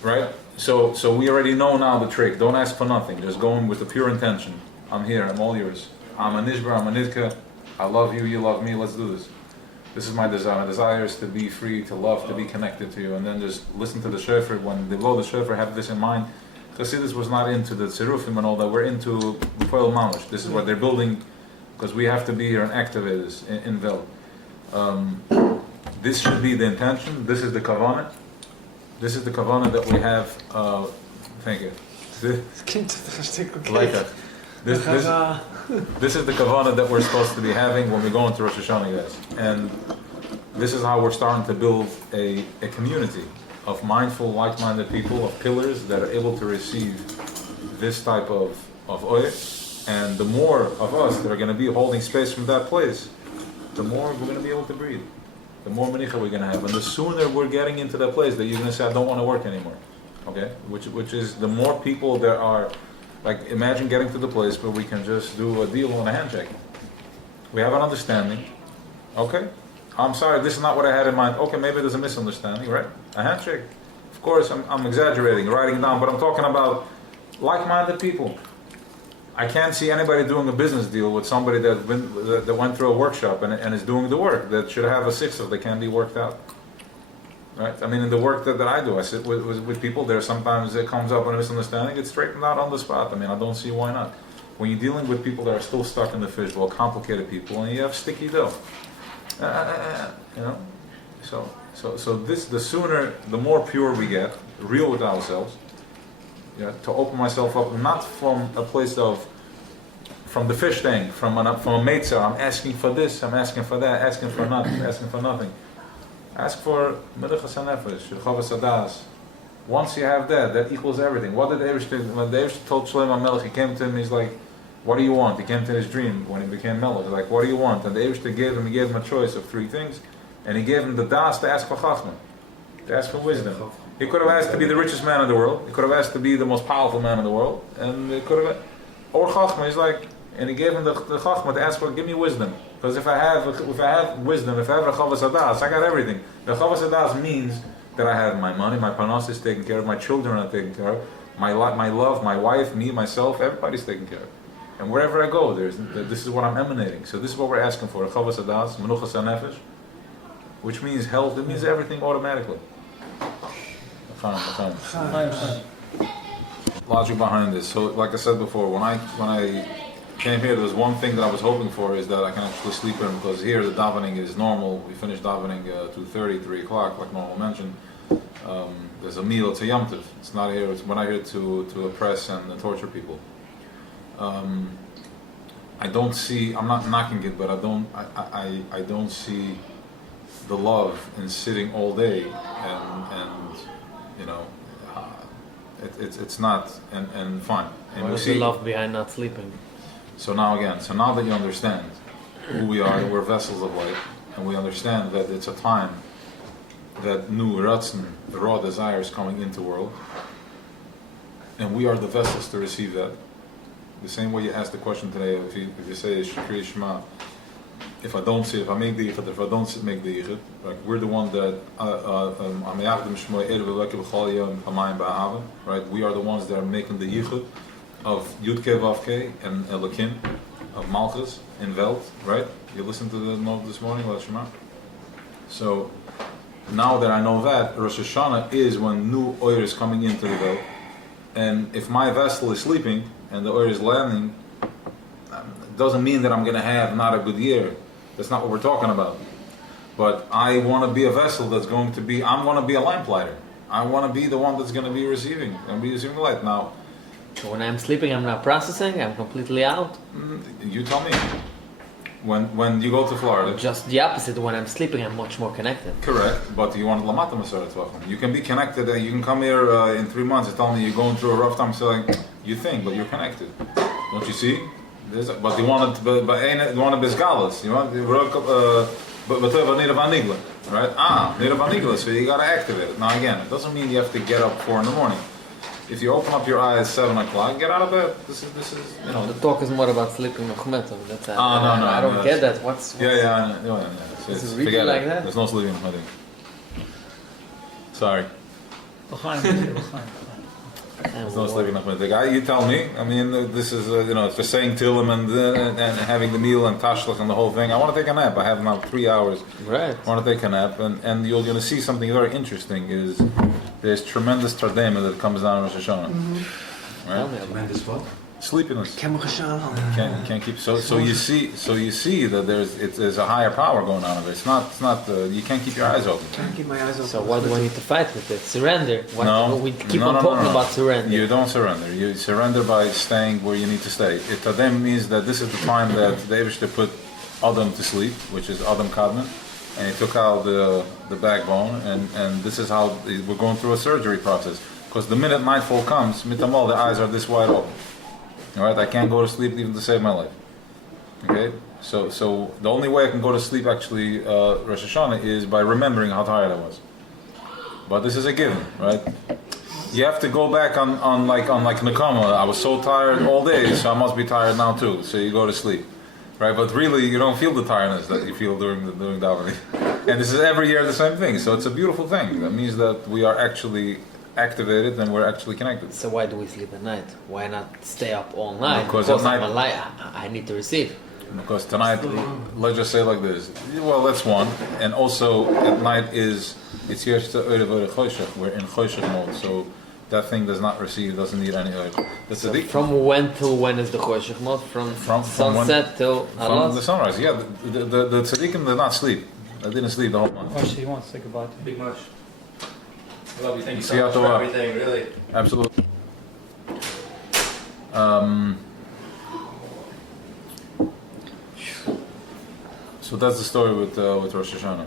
Right? So we already know now the trick. Don't ask for nothing. Just go in with a pure intention. I'm here. I'm all yours. I'm a nishbar. I'm a nidka. I love you. You love me. Let's do this. This is my desire. My desire is to be free, to love, to be connected to you. And then just listen to the shofar. When they blow the shofar, have this in mind. Chassidus was not into the tzirufim and all that. We're into Poel Mamash. This is what they're building because we have to be here and activate this in Vel. This should be the intention. This is the kavanah. This is the kavanah that we have. Thank you. Like that. This is the kavanah that we're supposed to be having when we go into Rosh Hashanah, guys. And this is how we're starting to build a community of mindful, like-minded people, of pillars that are able to receive this type of oil. And the more of us that are going to be holding space from that place, the more we're going to be able to breathe. The more manicha we're going to have. And the sooner we're getting into that place that you're going to say, I don't want to work anymore. Okay? Which is the more people there are, like imagine getting to the place where we can just do a deal on a handshake. We have an understanding. Okay? I'm sorry, this is not what I had in mind. Okay, maybe there's a misunderstanding, right? A handshake. Of course, I'm exaggerating, writing it down, but I'm talking about like-minded people. I can't see anybody doing a business deal with somebody that went through a workshop and is doing the work, that should have a sixth that can be worked out. Right? I mean, in the work that I do, I sit with people there, sometimes it comes up a misunderstanding, it's straightened out on the spot. I mean, I don't see why not. When you're dealing with people that are still stuck in the fishbowl, complicated people, and you have sticky dough. You know, so this, the sooner, the more pure we get, real with ourselves, Yeah, to open myself up, not from a place of, from the fish tank, from a meitzah. I'm asking for this, I'm asking for that, asking for nothing, asking for nothing. Ask for Menuchas HaNefesh, Chavas Hadas. Once you have that, that equals everything. What did the Eibishter, when the Eibishter told Shlomo HaMelech, he came to him, he's like, what do you want? He came to his dream when he became Melech. Like, what do you want? And the Eibishter gave him a choice of 3 things. And he gave him the das to ask for Chachma, to ask for wisdom. He could have asked to be the richest man in the world. He could have asked to be the most powerful man in the world. And he could have, or Chachma, he's like, and he gave him the Chachma to ask for, give me wisdom. Because if I have wisdom, if I have a Chavas Hadas, I got everything. The Chavas Hadas means that I have my money, my panos is taken care of, my children are taken care of, my love, my wife, me, myself, everybody's taken care of. And wherever I go, this is what I'm emanating. So this is what we're asking for, Chavas Hadas, Menuchas HaNefesh, which means health, it means everything automatically. Logic behind this. So like I said before, when I came here, there was one thing that I was hoping for, is that I can actually sleep in, because here the davening is normal. We finish davening 2:30, 3 o'clock, like normal mentioned. There's a meal, it's a Yom Tov. It's not here. We're not here to oppress and torture people. I don't see. I'm not knocking it, but I don't see the love in sitting all day and you know, it's not and fine. And What is the love behind not sleeping? So now that you understand who we are, we're vessels of light, and we understand that it's a time that new ratzon, the raw desire, is coming into the world, and we are the vessels to receive that. The same way you asked the question today, if you say Shekri Shema, if I don't see, if I make the yichud, if I don't make the yichud, like we're the one that right? We are the ones that are making the yichud of Yud Ke Vav Ke and Elokim, of Malchus in Welt, right? You listened to the note this morning, Let Shema. So now that I know that, Rosh Hashanah is when new oil is coming into the Welt, and if my vessel is sleeping and the oil is landing, it doesn't mean that I'm going to have not a good year. That's not what we're talking about. But I want to be a vessel that's going to be, I want to be a lamplighter. I want to be the one that's going to be receiving the light. Now, So when I'm sleeping, I'm not processing, I'm completely out. you tell me. When you go to Florida, Just the opposite, when I'm sleeping, I'm much more connected. correct, but you want Lamata Masarat Tvachim. You can be connected, you can come here in 3 months and tell me you're going through a rough time, so like, you think, but you're connected. Don't you see? But you want it, you want to be Galas. You want right? Nirav, so you got to activate it. Now again, it doesn't mean you have to get up 4 in the morning. If you open up your eyes 7 o'clock, get out of bed. This is you know. The talk is more about sleeping Mechmetom. That's No, I don't get that. What's Yeah. So Is it it's- really forget like it. that? There's no sleeping, I think. Sorry. There's no sleeping enough. You tell me. I mean, this is for saying Tillim and having the meal and Tashlach and the whole thing. I want to take a nap. I have now 3 hours. Right. I want to take a nap, and you're going to see something very interesting. Is there's tremendous tardema that comes down Rosh Hashanah. Tell Right? me. Tremendous what? Sleepiness. Kemuchashan. Can't keep so you see that there's a higher power going on of it. It's not you can't keep your eyes open. Can't keep my eyes open. So what do I need to fight with it? Surrender. No. We keep No, on no, talking no. about surrender. You don't surrender. You surrender by staying where you need to stay. It Tadem means that this is the time that the Eibishter put Adam to sleep, which is Adam Kadmon, and he took out the backbone, and this is how we're going through a surgery process. Because the minute nightfall comes, mitamol, the eyes are this wide open. All right, I can't go to sleep even to save my life. Okay, so the only way I can go to sleep actually Rosh Hashanah is by remembering how tired I was. But this is a given, right? You have to go back on like Nakama. I was so tired all day, so I must be tired now too. So you go to sleep, right? But really, you don't feel the tiredness that you feel during davening. And this is every year the same thing. So it's a beautiful thing. That means that we are actually activated and we're actually connected. So why do we sleep at night? Why not stay up all night? Because at night- I'm alive. I need to receive. Because tonight, let's just say like this. Well, that's one, and also at night it's here to we're in choshech mode, so that thing does not receive, doesn't need any oil. That's So the from when till when is the choshech mode? From sunset till from Allah? the sunrise. Yeah, the tzaddikim did not sleep. They didn't sleep the whole month. Moshe, he wants to say goodbye to Big much. I love you. Thank you so See you much at for the everything. Really. Absolutely. So that's the story with Rosh Hashanah.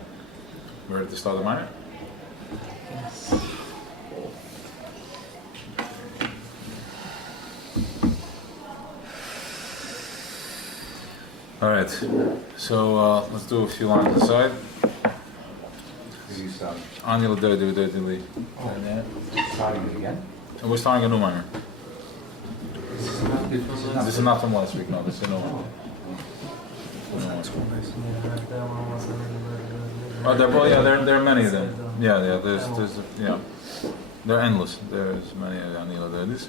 We're ready to start the minor? All right, so let's do a few lines aside. He's Anil Dili. starting it again. And we're starting a new minor. This is not This is not from last week, no, this is a new one. Oh, there are many of them. Yeah, they're endless. There's many Anil Dili.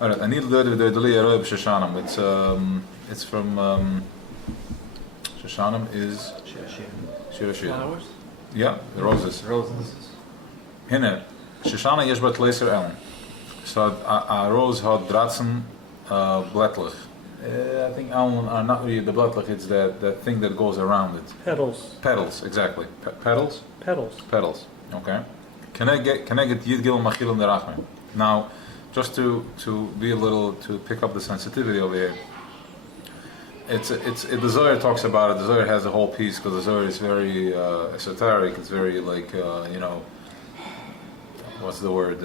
All right, Anil Dili Shoshanim. It's from Shoshanim is Shir Shir. Flowers? Yeah, the roses. Hine, Shoshana yesh bat leiser ellen. So a rose had dratzen blättlich. I think ellen are not really the blättlich, it's that thing that goes around it. Petals. Petals, exactly. Petals? Petals. Petals, okay. Can I get Yud Gimmel Middos Rachmim? Now, just to be a little, to pick up the sensitivity over here, the Zohar talks about it. The Zohar has a whole piece because the Zohar is very esoteric. It's very like what's the word?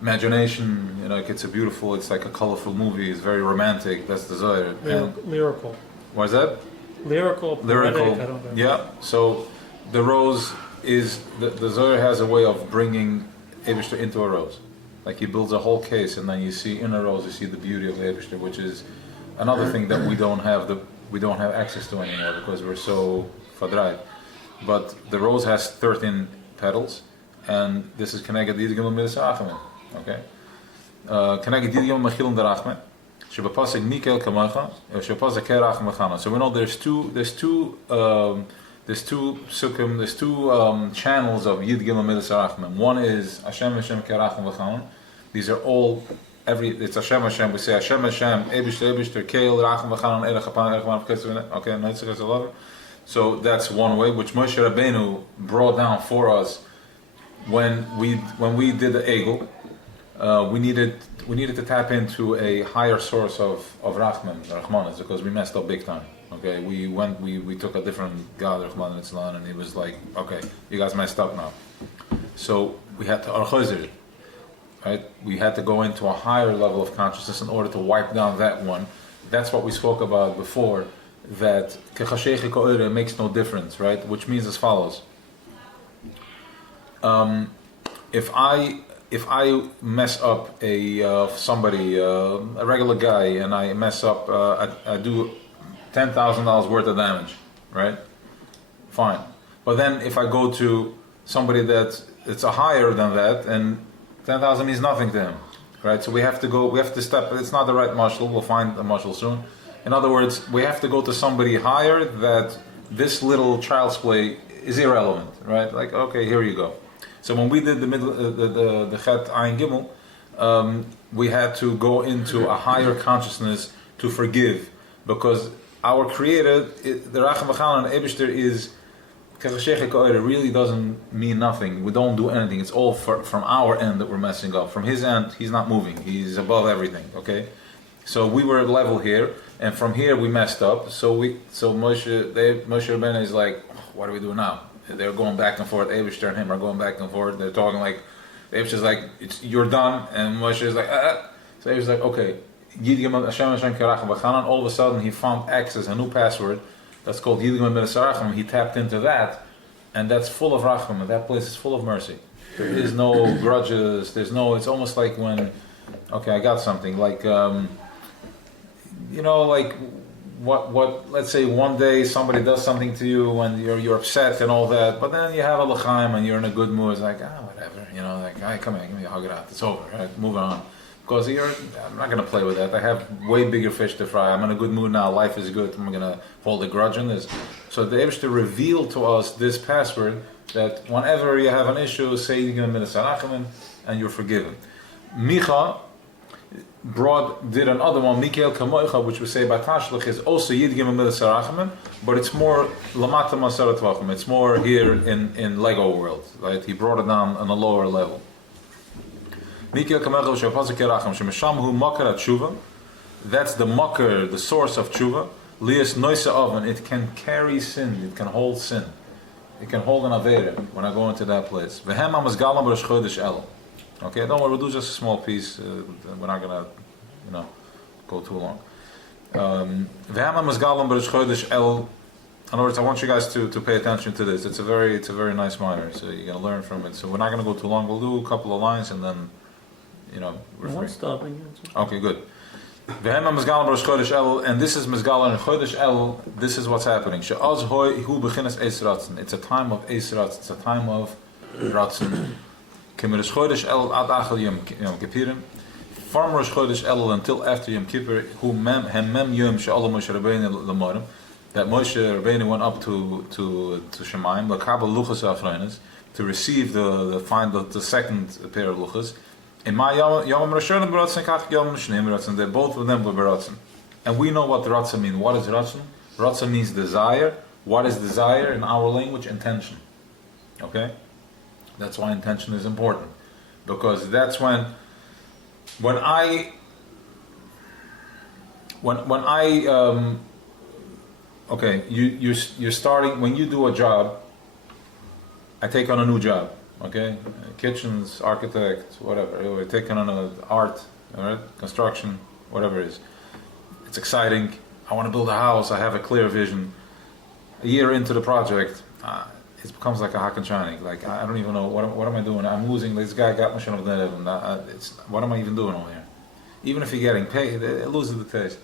Imagination. Like it's like a colorful movie. It's very romantic. That's the Zohar. Lyrical. What is that? Lyrical. Lyrical. Poetic, I don't know. Yeah. So the rose is the Zohar has a way of bringing Eibishter into a rose. Like he builds a whole case, and then you see in a rose, you see the beauty of Eibishter, which is another thing that we don't have access to anymore because we're so fadrai. But the rose has 13 petals, and this is Keneged Yud Gimmel Middos Rachmim. Okay, Keneged Yud Gimmel Middos Rachmim. Shebapasik Mikel Kamacha, Shebapasik Kerach Mechana. So we know there's two sukkim, there's two channels of Yud Gimmel Middos Rachmim. One is Hashem Kerach Mechana. These are all it's Hashem. We say Hashem, Eibishter, Keil, Racham, V'chanan, Erech, Hapan, Erech, Man, okay, Neitzach, Love. So that's one way, which Moshe Rabbeinu brought down for us when we did the Egel. We needed to tap into a higher source of Rachmanis, because we messed up big time. Okay, we took a different God, Rachman and he was like, okay, you guys messed up now. So we had to Archozir. Right? We had to go into a higher level of consciousness in order to wipe down that one. That's what we spoke about before, that Kechasheiche Ko'ere makes no difference, right? Which means as follows. If I mess up somebody, a regular guy, and I mess up, I do $10,000 worth of damage, right? Fine. But then if I go to somebody it's a higher than that, and 10,000 means nothing to him, right? So we have to step, it's not the right mashal, we'll find a mashal soon. In other words, we have to go to somebody higher that this little child's play is irrelevant, right? Like, okay, here you go. So when we did the Chet Ayin Gimel, we had to go into a higher consciousness to forgive, because our Creator, the Racham V'chanan and Eibishter is, it really doesn't mean nothing. We don't do anything. It's all from our end that we're messing up. From his end, he's not moving. He's above everything. Okay, so we were at level here, and from here we messed up. So Moshe Rabbeinu is like, what do we do now? They're going back and forth. Eibishter and him are going back and forth. They're talking like, Eibishter's like, you're done, and Moshe is like, So Eibishter's like, okay, Yid Gimmel Hashem Kerach V'chanan. All of a sudden, he found X as a new password. That's called Yud Gimmel Middos Rachmim. He tapped into that, and that's full of rachmim, and that place is full of mercy. There is no grudges. It's almost like when, okay, I got something. Like, like what? Let's say one day somebody does something to you, and you're upset and all that, but then you have a l'chaim and you're in a good mood. It's like, whatever. Like, hey, come here, give me a hug it out. It's over. Right? Move on. Because I'm not going to play with that. I have way bigger fish to fry. I'm in a good mood now. Life is good. I'm going to hold a grudge in this. So the Eibishter revealed to us this password that whenever you have an issue, say Yud Gimmel Middos Rachmim, and you're forgiven. Micha did another one, Mikael Kamoicha, which we say by Tashlach is also Yud Gimmel Middos Rachmim, but it's more Lamata Masarat Vachim. It's more here in Lego world. Right? He brought it down on a lower level. Mikil Kamecha Shapasik Yerachim Shemeshamhu Makar Tshuva. That's the makar, the source of tshuva. Lias Noisa Oven. It can carry sin. It can hold sin. It can hold an avera when I go into that place. Vehem Amazgalam Rosh Chodesh El. Okay, don't worry, we'll do just a small piece. We're not gonna, go too long. Vehem Amazgalam Rosh Chodesh El. In other words, I want you guys to pay attention to this. It's a very nice minor, so you're gonna learn from it. So we're not gonna go too long. We'll do a couple of lines and then, Won't stopping. Okay, good. Vehem Mizgal Rosh Chodesh El, and this is Mizgal and Chodesh El. This is what's happening. She'az hoy hu beginnes eis ratzen. It's a time of eis ratzen. It's a time of ratzen. Kem Rosh Chodesh El ad achel Yom Kippurim. From Rosh Chodesh El until after Yom Kippur, hu mem yom she'ala Moshe Rabbeinu l'morim. That Moshe Rabbeinu went up to Shemaim, l'kabel luchas afreinis, to receive the second pair of luchas. In my Yom Rashonim Baratzen, Kach Yom Shneim Baratzen, they're both of them were Baratzen. And we know what Ratzah means. What is Ratzah? Ratzah means desire. What is desire in our language? Intention. Okay? That's why intention is important. Because that's when you're starting, when you do a job, I take on a new job. Okay, kitchens, architect, whatever. We're taking on art, all right, construction, whatever it is. It's exciting. I want to build a house. I have a clear vision. A year into the project, it becomes like a hack and shining. Like I don't even know what am I doing. I'm losing. This guy got machine of the what am I even doing over here? Even if you're getting paid, it loses the taste.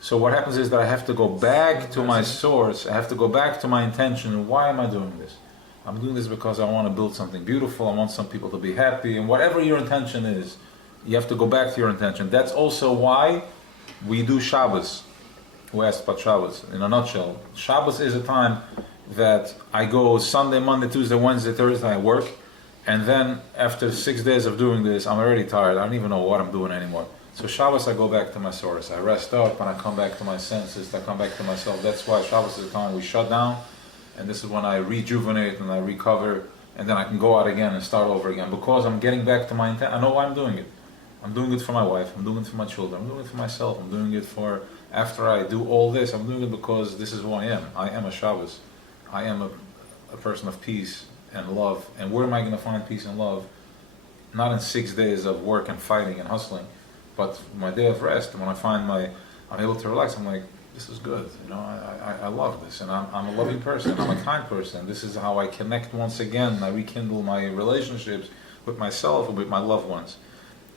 So what happens is that I have to go back to my source. I have to go back to my intention. Why am I doing this? I'm doing this because I want to build something beautiful. I want some people to be happy. And whatever your intention is, you have to go back to your intention. That's also why we do Shabbos. Who asked about Shabbos? In a nutshell, Shabbos is a time that I go Sunday, Monday, Tuesday, Wednesday, Thursday, I work. And then after 6 days of doing this, I'm already tired. I don't even know what I'm doing anymore. So Shabbos, I go back to my source. I rest up and I come back to my senses. I come back to myself. That's why Shabbos is a time we shut down. And this is when I rejuvenate and I recover, and then I can go out again and start over again, because I'm getting back to my intent. I know why I'm doing it. I'm doing it for my wife, I'm doing it for my children, I'm doing it for myself, I'm doing it for, after I do all this, I'm doing it because this is who I am. I am a Shabbos. I am a person of peace and love. And where am I going to find peace and love? Not in 6 days of work and fighting and hustling, but my day of rest, when I'm able to relax, I'm like, this is good, I love this, and I'm a loving person, I'm a kind person. This is how I connect once again, I rekindle my relationships with myself and with my loved ones.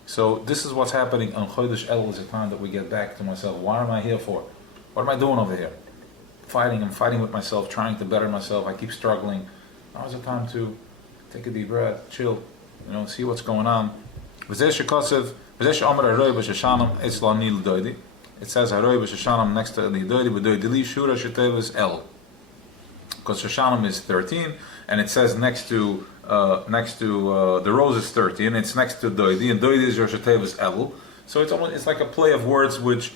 So this is what's happening on Chodesh El, is a time that we get back to myself. What am I here for? What am I doing over here? I'm fighting with myself, trying to better myself, I keep struggling. Now is the time to take a deep breath, chill, see what's going on. It says Haroi b'Shoshanim next to the Doidi, but Doidili Shura Shetevus El, because Shoshanim is 13, and it says next to the rose is 13, and it's next to Doidi, and Doidi is your Shetevus El. So it's like a play of words, which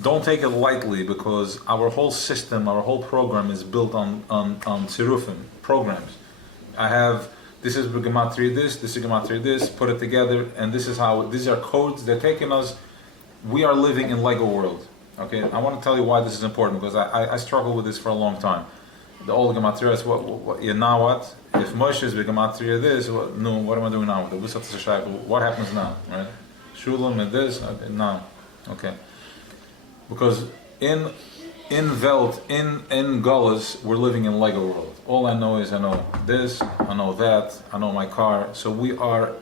don't take it lightly, because our whole system, our whole program is built on tzirufim programs. This is gematria this is gematria this, put it together, and this is how these are codes. They're taking us. We are living in Lego world. Okay, I want to tell you why this is important, because I struggle with this for a long time. The old gematria is now what? If Moshe is gematria this, what am I doing now with it? What happens now? Right? Shulam and this now. Okay, because in Welt, in Gullus, we're living in Lego world. All I know is I know this, I know that, I know my car. So we are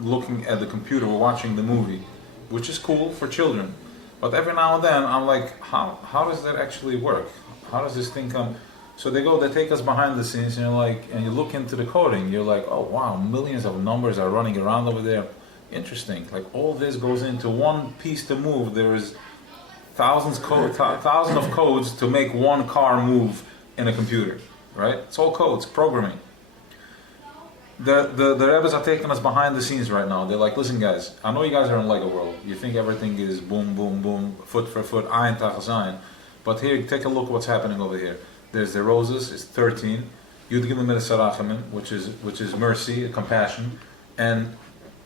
looking at the computer, we're watching the movie, which is cool for children. But every now and then I'm like, how does that actually work? How does this thing come? So they take us behind the scenes, and you look into the coding, you're like, oh wow, millions of numbers are running around over there. Interesting. Like all this goes into one piece to move. There is thousands of codes to make one car move in a computer, right? It's all codes, programming. The Rebbes are taking us behind the scenes right now. They're like, listen guys, I know you guys are in Lego world. You think everything is boom, boom, boom, foot for foot, ayin tachas ayin. But here, take a look what's happening over here. There's the roses, it's 13. Yud Gimmel Middos Rachmim, which is mercy, compassion. And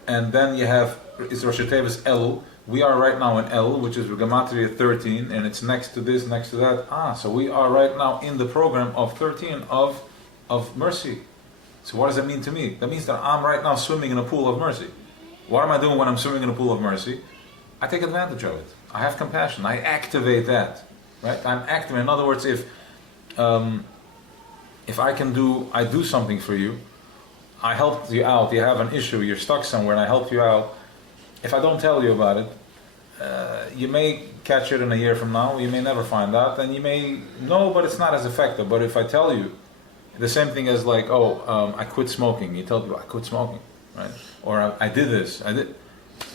and then you have it's Rosh Tevis El. We are right now in El, which is Gematria 13, and it's next to this, next to that. So we are right now in the program of 13 of mercy. So what does that mean to me? That means that I'm right now swimming in a pool of mercy. What am I doing when I'm swimming in a pool of mercy? I take advantage of it. I have compassion. I activate that. Right? I'm active. In other words, if I do something for you. I helped you out. You have an issue. You're stuck somewhere, and I helped you out. If I don't tell you about it, you may catch it in a year from now. You may never find out, and you may know, but it's not as effective. But if I tell you, the same thing as like, I quit smoking. You tell people, I quit smoking, right? Or I did this. I did.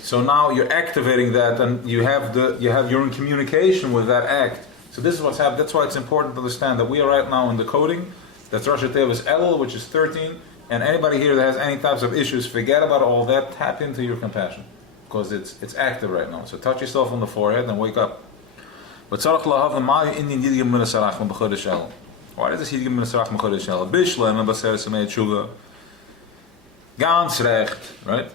So now you're activating that, and you're in communication with that act. So this is what's happening. That's why it's important to understand that we are right now in the coding. That's Rosh Tevis El, which is 13. And anybody here that has any types of issues, forget about all that. Tap into your compassion, because it's active right now. So touch yourself on the forehead and wake up. Why does this Yud Gimmel Middos Rachmim Chodesh El? Bishlam and Baser Samei Tshuva. Ganz recht, right?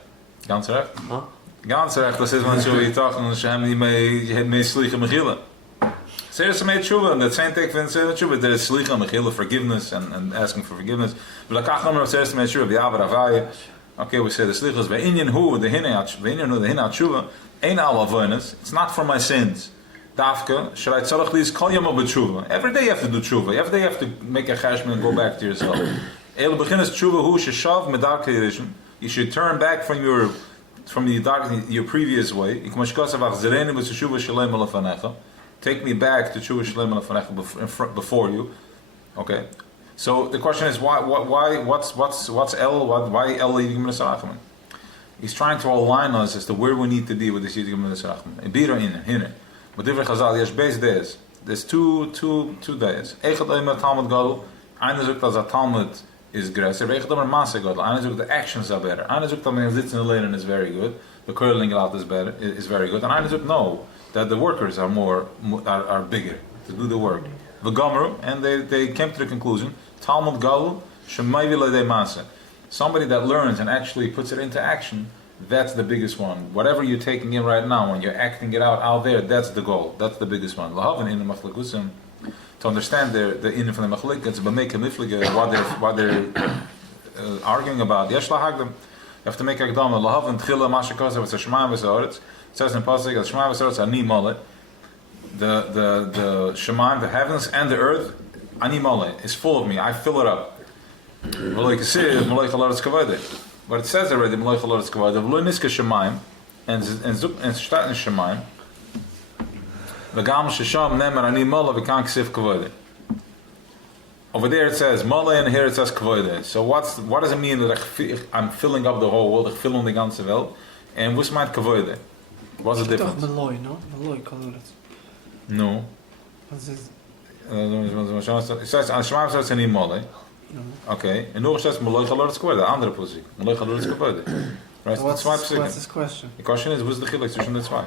Ganz recht. Huh? Ganz recht. Das ist man so wie Tag und Shem die mei slicha mechila. Say Samei Tshuva, and that same take from Say Tshuva, there is slicha mechila, forgiveness and asking for forgiveness. But like Acham Say Samei Tshuva, B'Avar Avaya. Okay, we say the slichas ve'inyan hu the hinat tshuva ein al avonos. It's not for my sins. Dafka shalai tzarich lis kol yom b'tshuva. Every day you have to do tshuva. Every day you have to make a cheshbon and go back to yourself. El beginnes tshuva hu sheshav medarkei rishon. You should turn back from your previous way. Take me back to tshuva shalem alafanecha before you. Okay. So the question is why what's El? Why El Yud Gimmel Middos Rachmim? He's trying to align us as to where we need to be with this Yud Gimmel Middos Rachmim. Bira in here. But different Chazal, yes, base days. There's two days. Echad Omer Talmud Gadol. Einer sagt, dass a Talmud is größer. Echad Omer Maaseh Gadol. Einer sagt, the actions are better. Einer sagt, that man sits in the lane is very good. The curling out is very good. And einer sagt, no, that the workers are bigger to do the work. The Gomer, and they came to the conclusion. Talmud Gadol Shemayvi L'Yedei Maaseh. Somebody that learns and actually puts it into action, that's the biggest one. Whatever you're taking in right now, when you're acting it out there, that's the goal. That's the biggest one. Lahavan in the Machlekusim, to understand the in from the Machlekes, but make a miflige what they're arguing about. Yesh lahagdem. You have to make akdama. Lahavan tchila mashakasav it's a shemaim v'sa'oretz. It says in pasuk that shemaim v'sa'oretz ani mole. The shemaim, the heavens and the earth, ani mole is full of me. I fill it up. But it says already, Malay Chaloretz Kavod, V'lo niska Shemaim, and shtat in Shemaim, V'gam Shesham Nemer Ani Mola V'kan Ksif Kavod. Over there it says Mola, and here it says Kavod. So what does it mean that I'm filling up the whole world, I'm filling the ganze Welt, and what's my Kavod? What's the difference? Malloy, no? Malloy Chaloretz. No. What's this? It says on Shemaim says Ani Mola. Okay, and nog says Malay Chaloretz Kavod, the andere position. Malay Chaloretz Kavod. Right, What's this question? The question is, what's the chilek zwischen the zwei?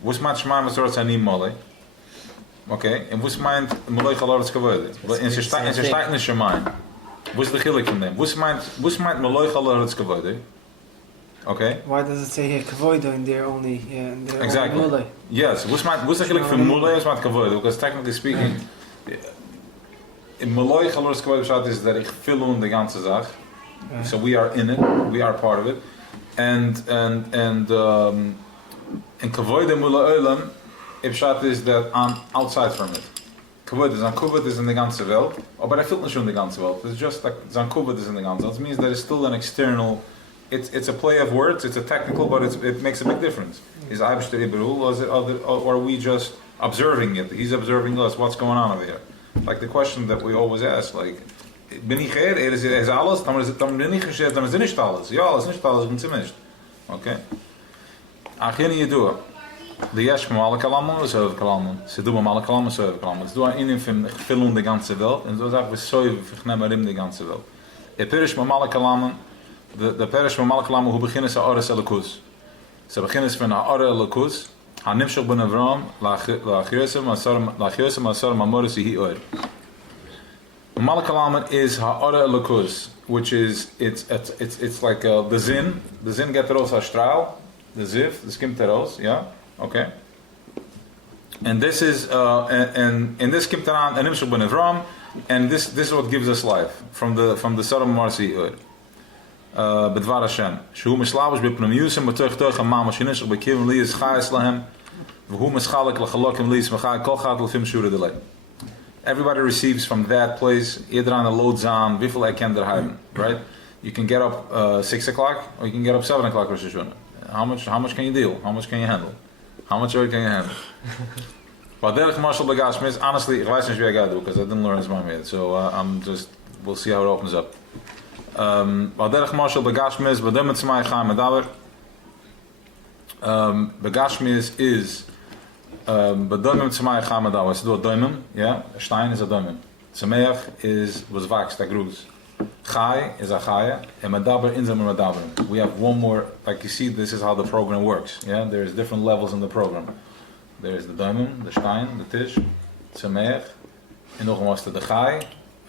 What's my Shemaim V'Sa'oretz Ani Malay? Okay, and what's my Malay Chaloretz Kavod? In ze staat in the Shemaim. What's the chilek from them? What's my Malay Chaloretz Kavod? Okay. Why does it say here Kavod in there only? Yeah, in there exactly. Only Yes. What's the chilek from Malay? What's my Kavod? Because technically speaking. In Malay Chaloretz Kavod is that ich fill the ganze Sach. So we are in it, we are part of it. And in Kavod Mula Olam, Ibshat is that I'm outside from it. Kavod is in the ganze Welt, but I feel nicht in the ganze Welt. It's just like Kavod is in the ganze Welt. It means that it's still an external, it's a play of words, it's a technical, but it makes a big difference. Is Eibishter Iberul, or are we just observing it? He's observing us, what's going on over here? Like the question that we always ask, like, bin ich is alles, dann bin ich geschert, dann ist nicht alles. Ja, alles nicht alles, bin sie nicht. Okay? Achini Yedua. Die Yesh from alle Kalamon, was over Kalamon. Sie doen alle Kalamon, so over Kalamon. Sie doen in von Filun die ganze Welt, und so sagen wir so, ich nehme rim die ganze Welt. Perish from alle Kalamon, the Perish from alle Kalamon, who beginnen ze Ares Elikus. Ze beginnen van Ares Elikus, Hanimshach ben Avram, Lachiyosem Masar Mamoris Yihi Oer. Malakalaman is Ha'ara Elikus. which is it's like the zin get teros hashtraal, the ziv, the skim teros, yeah, okay. And this is and this kimt an nimshul ben Avram, and this is what gives us life from the Sodom Marsi Ur. Bedvar Hashem, shehu mislavish b'pneumiusim b'toich toich amam mashinish b'kivim li is chayes lahem v'hu mischalek l'chalokim li is mechai kol chad l'fim shura delay. Everybody receives from that place either on the load zan vifel eken der heiden, right? You can get up 6 o'clock or you can get up 7 o'clock Rosh Hashanah. How much can you deal? How much can you handle? How much oil can you handle? But derech mashal begashmis, honestly, ich weiß nicht wie I gotta do because I didn't learn his mom yet. So we'll see how it opens up. But derech mashal begashmis, but dem tzmai chaim medaber. Begashmis is but doimim tzmai chaim medaber. So do a doimim, yeah. A stein is a doimim. Tzemeach was vaks, that grows. Chai is a chaya, and medaber inzam medaber. We have one more. Like you see, this is how the program works. Yeah, there's different levels in the program. There's the diamond, the stein, the tish, tzemeach, and nog was the chai,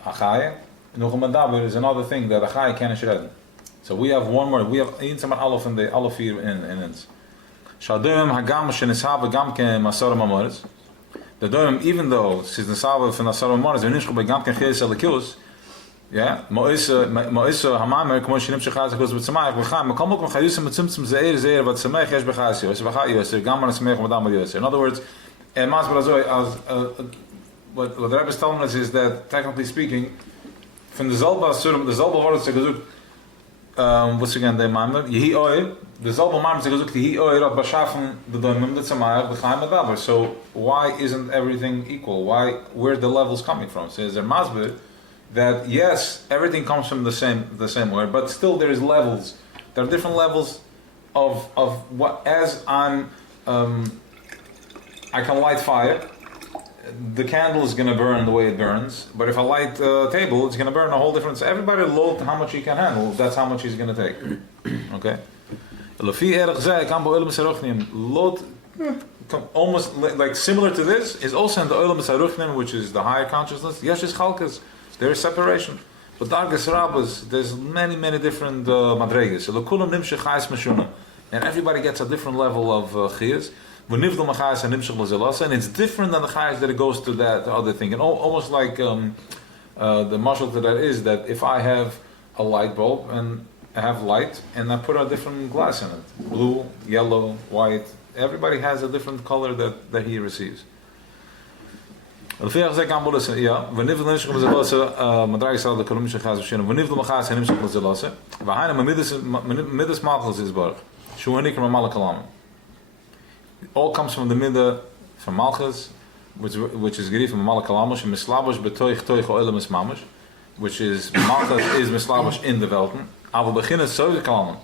a chaya, and nog a medaber is another thing that a chaya can't shred. So we have one more. We have inzam alaf in the alaf here in ins. Shadimim hagam shenishav gam ke masor mamoris. The diamond, even though she's nishav from masor mamoris, and nishko begam ke chayes elikus. Yeah, Moise Hamamer, כמו שנמשך חזק עוז בצמח, וחם, מקום מקום חיוסם מצמצם זעיר בצמח יש בחסי, יש בחי יוסר, גם בצמח וגם ביוסר. In other words, and Mas Brazoi, what the Rebbe is telling us is that, technically speaking, from the Zalba Surim, the Zalba Horatz gezoekt, what's again the Mamer, Yehi Oir, the Zalba Mamer gezoekt, Yehi Oir, hat beschaffen, the Doimim, the Tzamach, the Chaim Adaber. So, why isn't everything equal? Where are the levels coming from? Says there Masber, that yes, everything comes from the same way, but still there is levels. There are different levels of what. As I can light fire, the candle is going to burn the way it burns. But if I light a table, it's going to burn a whole different. So everybody load how much he can handle. That's how much he's going to take. Okay. Load almost like similar to this is also in the Olam Saruchnim, which is the higher consciousness. Yes, is chalkas. There is separation. But Dargas Rabbas, there's many different madregas. So Lakulam Nimshech Chayes Meshuna. And everybody gets a different level of chiyas. V'nivdom Chayes and Nimshech Lazalasa. And it's different than the chayes that it goes to that other thing. And almost like the mashal to that is that if I have a light bulb and I have light and I put a different glass in it. Blue, yellow, white. Everybody has a different color that he receives. לפי זה גם בולס יא ונבד נשק בזלוסה מדרג סל דקלום שחאז בשנה ונבד מחאז נמשך בזלוסה והיינה מידס מאלכוס is bar שו הניק ממל כלام. All comes from the middle from malchus which is gerif from mal kalam which mislabash betoich toich oilem mamash, which is malchus is mislabash in the welten aber beginnen so kalam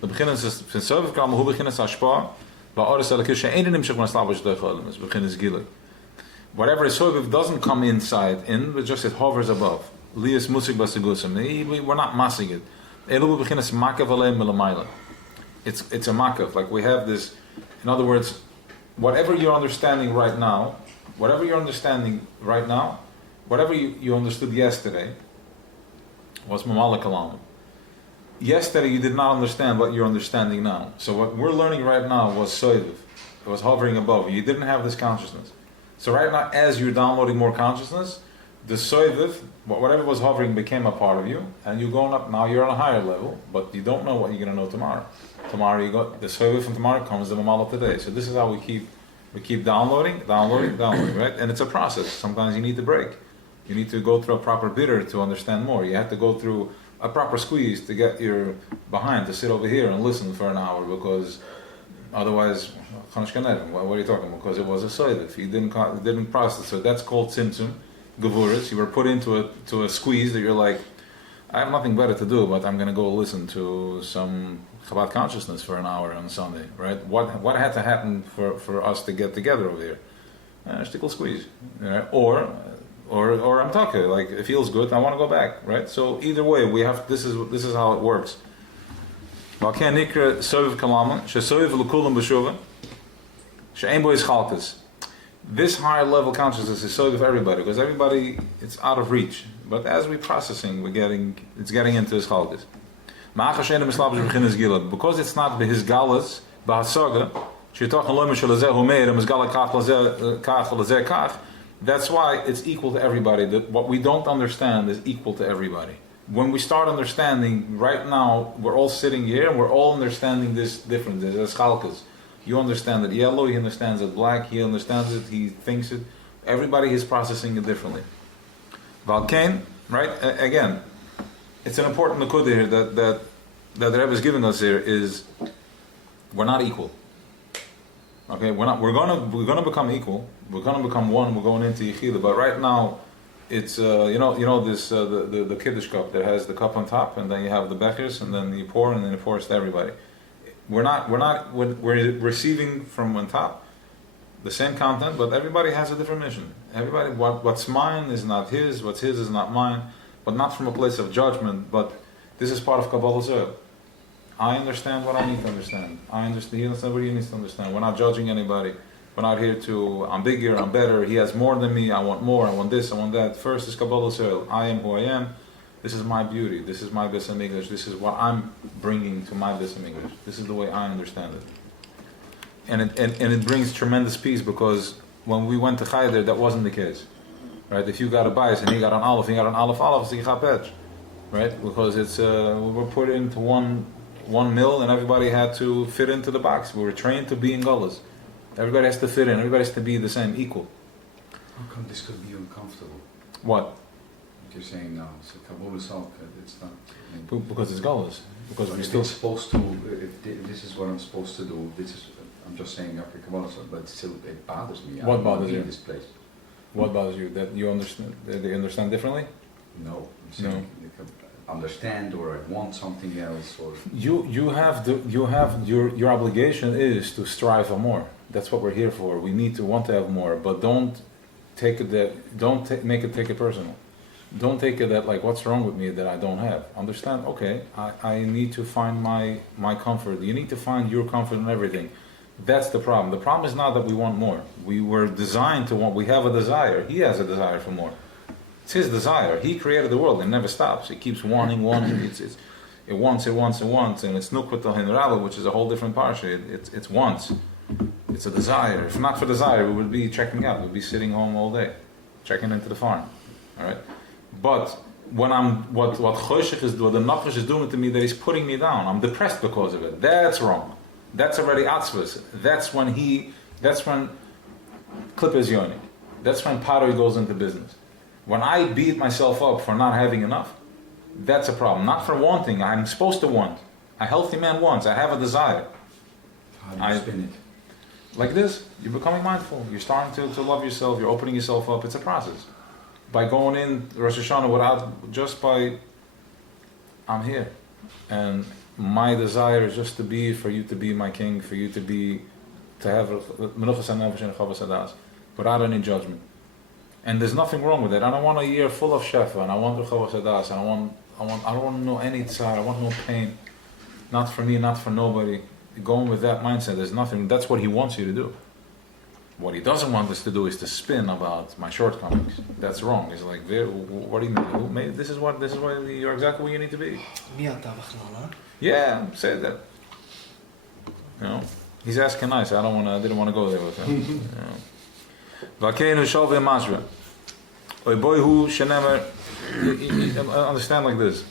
the beginnen is from so kalam hoe beginnen sa spar ba ores elke eine nimmt mislabash toich oilem is beginnen is gile. Whatever is soviv doesn't come inside but just it hovers above. Lias musik basigusim. We're not massing it. Elu beginnes makav aleim melamayla. It's a makav. Like we have this. In other words, whatever you're understanding right now, whatever you understood yesterday was mamala kalam. Yesterday you did not understand what you're understanding now. So what we're learning right now was soviv. It was hovering above. You didn't have this consciousness. So right now, as you're downloading more consciousness, the soiviv, whatever was hovering, became a part of you, and you're going up. Now you're on a higher level, but you don't know what you're going to know tomorrow. Tomorrow you got the soiviv from tomorrow comes the mamal of today. So this is how we keep downloading, right? And it's a process. Sometimes you need to break. You need to go through a proper bitter to understand more. You have to go through a proper squeeze to get your behind to sit over here and listen for an hour because. Otherwise, what are you talking about? Because it was a soiv. You didn't process. So that's called tzimtzum, gevuris. You were put into a squeeze that you're like, I have nothing better to do, but I'm going to go listen to some Chabad consciousness for an hour on Sunday, right? What had to happen for us to get together over here? A shtickle squeeze, right? Or I'm talking like it feels good. I want to go back, right? So either way, we have. This is how it works. This higher level consciousness is so of everybody because everybody it's out of reach. But as we're processing, it's getting into his chalgas. Because it's not his galas, that's why it's equal to everybody. That what we don't understand is equal to everybody. When we start understanding, right now, we're all sitting here and we're all understanding this difference. There's chalkas. You understand it yellow, he understands it black, he understands it, he thinks it. Everybody is processing it differently. Valkain, right? Again, it's an important nakuda here that the Rebbe is giving us here is we're not equal. Okay, we're gonna become equal. We're gonna become one. We're going into Yechida, but right now, it's this the Kiddush cup that has the cup on top, and then you have the bechers, and then you pour, and then it pours to everybody. We're receiving from on top the same content, but everybody has a different mission. Everybody, what's mine is not his. What's his is not mine, but not from a place of judgment. But this is part of Kabbalah Zeh. I understand what I need to understand. I understand. He understands what he needs to understand. We're not judging anybody. We're not here to, I'm bigger, I'm better, he has more than me, I want more, I want this, I want that. First is Kabbalah Zeh. I am who I am. This is my beauty. This is my Beis HaMikdash. This is what I'm bringing to my Beis HaMikdash. This is the way I understand it. And it brings tremendous peace, because when we went to Chayder, that wasn't the case. Right? If you got a bias and he got an aleph, it's a chapetch. Right? Because it's we were put into one mill, and everybody had to fit into the box. We were trained to be in gullahs. Everybody has to fit in. Everybody has to be the same, equal. How come this could be uncomfortable? What? What you're saying now, it's a Kabbalah Salk, it's not... Because it's gullahs. Because But we're if still... it's supposed to, if this is what I'm supposed to do, I'm just saying after Kabbalah Salk, but still it bothers me. What I don't bothers be you? in this place. What bothers you? That you understand? That they understand differently? No, I'm saying understand, or I want something else, or... Your obligation is to strive for more. That's what we're here for. We need to want to have more, but don't make it take it personal. Don't take it that like, what's wrong with me that I don't have? Understand? Okay, I need to find my comfort. You need to find your comfort in everything. That's the problem. The problem is not that we want more. We were designed to want. We have a desire. He has a desire for more. It's his desire. He created the world and never stops. It keeps wanting. It wants, and it's nukvat al which is a whole different parsha. It's wants. It's a desire. If not for desire, we would be checking out. We'd be sitting home all day, checking into the farm. All right. But when what Choshech is doing, the Nachash is doing to me, that he's putting me down. I'm depressed because of it. That's wrong. That's already atzvus. That's when Klipa is yonik. That's when Paroi goes into business. When I beat myself up for not having enough, that's a problem. Not for wanting. I'm supposed to want. A healthy man wants. I have a desire. How do you spin it? Like this, you're becoming mindful. You're starting to love yourself. You're opening yourself up. It's a process. By going in Rosh Hashanah I'm here. And my desire is just for you to be my king, for you to have menuchas hanefesh and chavos hadas, without any judgment. And there's nothing wrong with it. I don't want a year full of shefa, and I want the chavos hadas, and I don't want to know any tzar, I want no pain. Not for me, not for nobody. Going with that mindset, there's nothing. That's what he wants you to do. What he doesn't want us to do is to spin about my shortcomings. That's wrong. It's like, what do you mean? This is why you're exactly where you need to be. Yeah, say that. You know, he's asking nice. I didn't want to go there with him. Understand like this.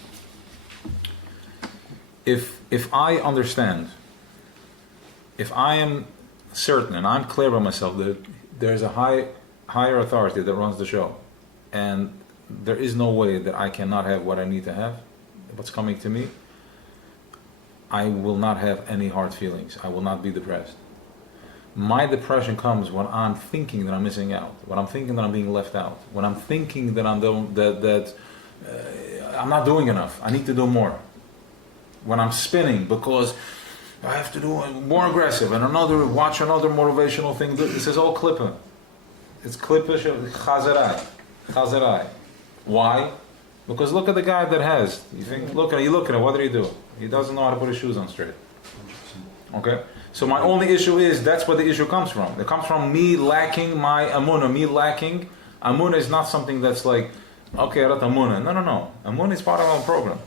If I understand, if I am certain and I'm clear about myself that there's a higher authority that runs the show, and there is no way that I cannot have what I need to have, what's coming to me, I will not have any hard feelings. I will not be depressed. My depression comes when I'm thinking that I'm missing out, when I'm thinking that I'm being left out, when I'm thinking that I'm not doing enough. I need to do more. When I'm spinning because I have to do more aggressive and watch another motivational thing. This is all klippa. It's klippa chazarai. Why? Because look at the guy that has. You think, look at it. What did he do? He doesn't know how to put his shoes on straight. Okay. So my only issue is that's where the issue comes from. It comes from me lacking my amunah. Me lacking amunah is not something that's like Okay, Amunah. No. Amunah is part of our program.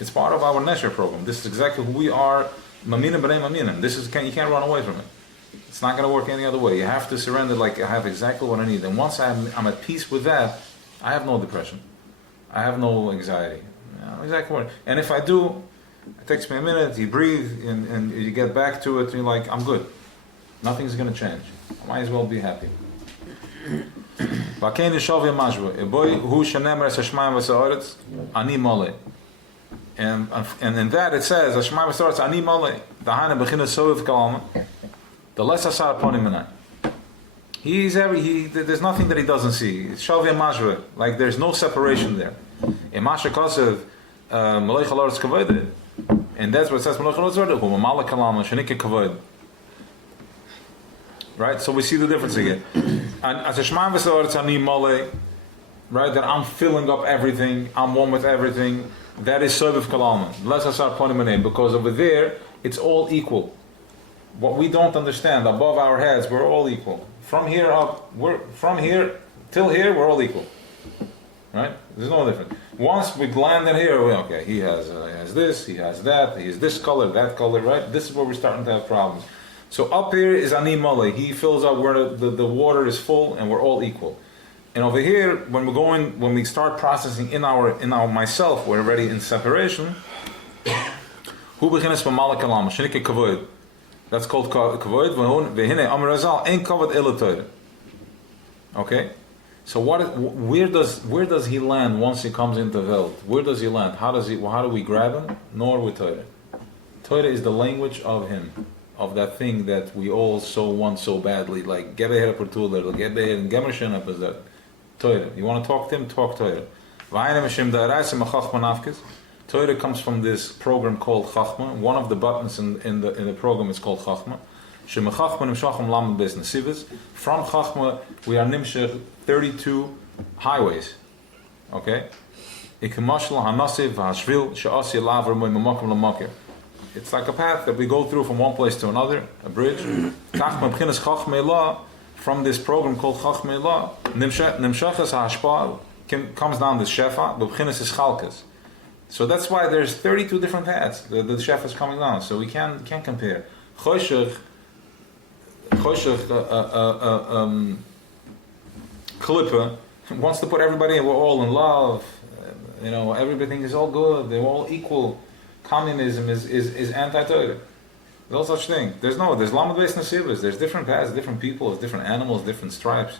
It's part of our Nesher program. This is exactly who we are. Mamina b'nei Mamina. You can't run away from it. It's not going to work any other way. You have to surrender. Like, I have exactly what I need. And once I'm at peace with that, I have no depression. I have no anxiety. Exactly what. And if I do, it takes me a minute. You breathe, and you get back to it. And you're like, I'm good. Nothing's going to change. I might as well be happy. And in that it says, the less asar ponim menai. There's nothing that he doesn't see. It's shavia majva, like there's no separation there. In Masha Kosev, Malach Haloretz Kavod, and that's what it says, Malach Haloretz Kavod, Hu Malach Kalam, Shanika Kavod. Right? So we see the difference again. And as a Shema V'Soretz Ani Mole, right, that I'm filling up everything, I'm one with everything, that is Soviv Kalam. Less asar ponim menai, because over there, it's all equal. What we don't understand, above our heads, we're all equal. From here till here, we're all equal. Right? There's no difference. Once we land in here, okay, he has this, he has that, he has this color, that color, right? This is where we're starting to have problems. So up here is Ani Mole. He fills up where the water is full, and we're all equal. And over here, when we start processing in our myself, we're already in separation. Hu beginnes from Malach Kalam, Shenike Kavod. That's called Kavod. Vehine Amar Razal ain't Kavod Ela. Okay, so where does he land once he comes into Welt? Where does he land? How do we grab him? Nor with Torah. Torah is the language of him, of that thing that we all so want so badly, like Gebeher Portuler, Gebeher and Gemershen Apazat. Torah. You want to talk to him? Talk Torah. Torah comes from this program called Chachma. One of the buttons in the program is called Chachma. From Chachma we are nimshech 32 highways. Okay? It's like a path that we go through from one place to another, a bridge. From this program called Chachma Elah, Nimshachas HaHashpah comes down the Shefa, B'B'chinas is Chalkas. So that's why there's 32 different paths. The Shefa is coming down, so we can't compare. Choshech, Klippa wants to put everybody in. We're all in love. Everything is all good. They're all equal. Communism is anti-Torah. There's no such thing. There's Lamed Weisz Nesivas. There's different paths, different people, different animals, different stripes.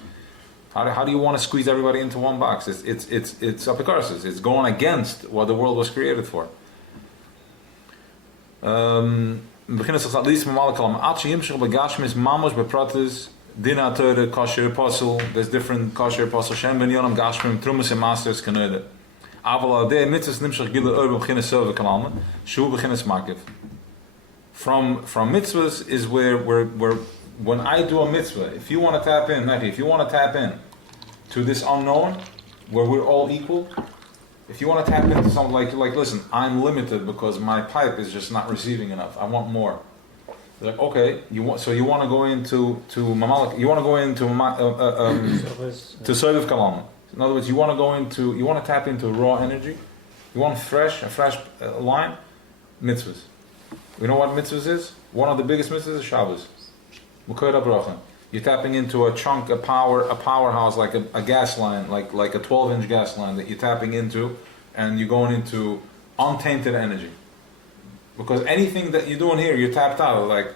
How do you want to squeeze everybody into one box? It's apikarsis. It's going against what the world was created for. There's different kosher apostle Shem ben Yonam Gashmim Trumas and Masters Kaneda. Aval Adeh Mitzvahs Nimshach Gila Ur B'B'Chinas Sova Kalama Shu B'Chinas Makiv. From mitzvahs is where when I do a mitzvah, if you want to tap in to this unknown, where we're all equal, if you want to tap into something like listen, I'm limited because my pipe is just not receiving enough. I want more. They're like, okay, you want to go into Mamalak, you want to go into to Soviv Kalam. In other words, you want to tap into raw energy. You want a fresh line, mitzvahs. You know what mitzvahs is? One of the biggest mitzvahs is Shabbos. You're tapping into a powerhouse, like a gas line, like a 12-inch gas line that you're tapping into, and you're going into untainted energy. Because anything that you're doing here, you're tapped out. Like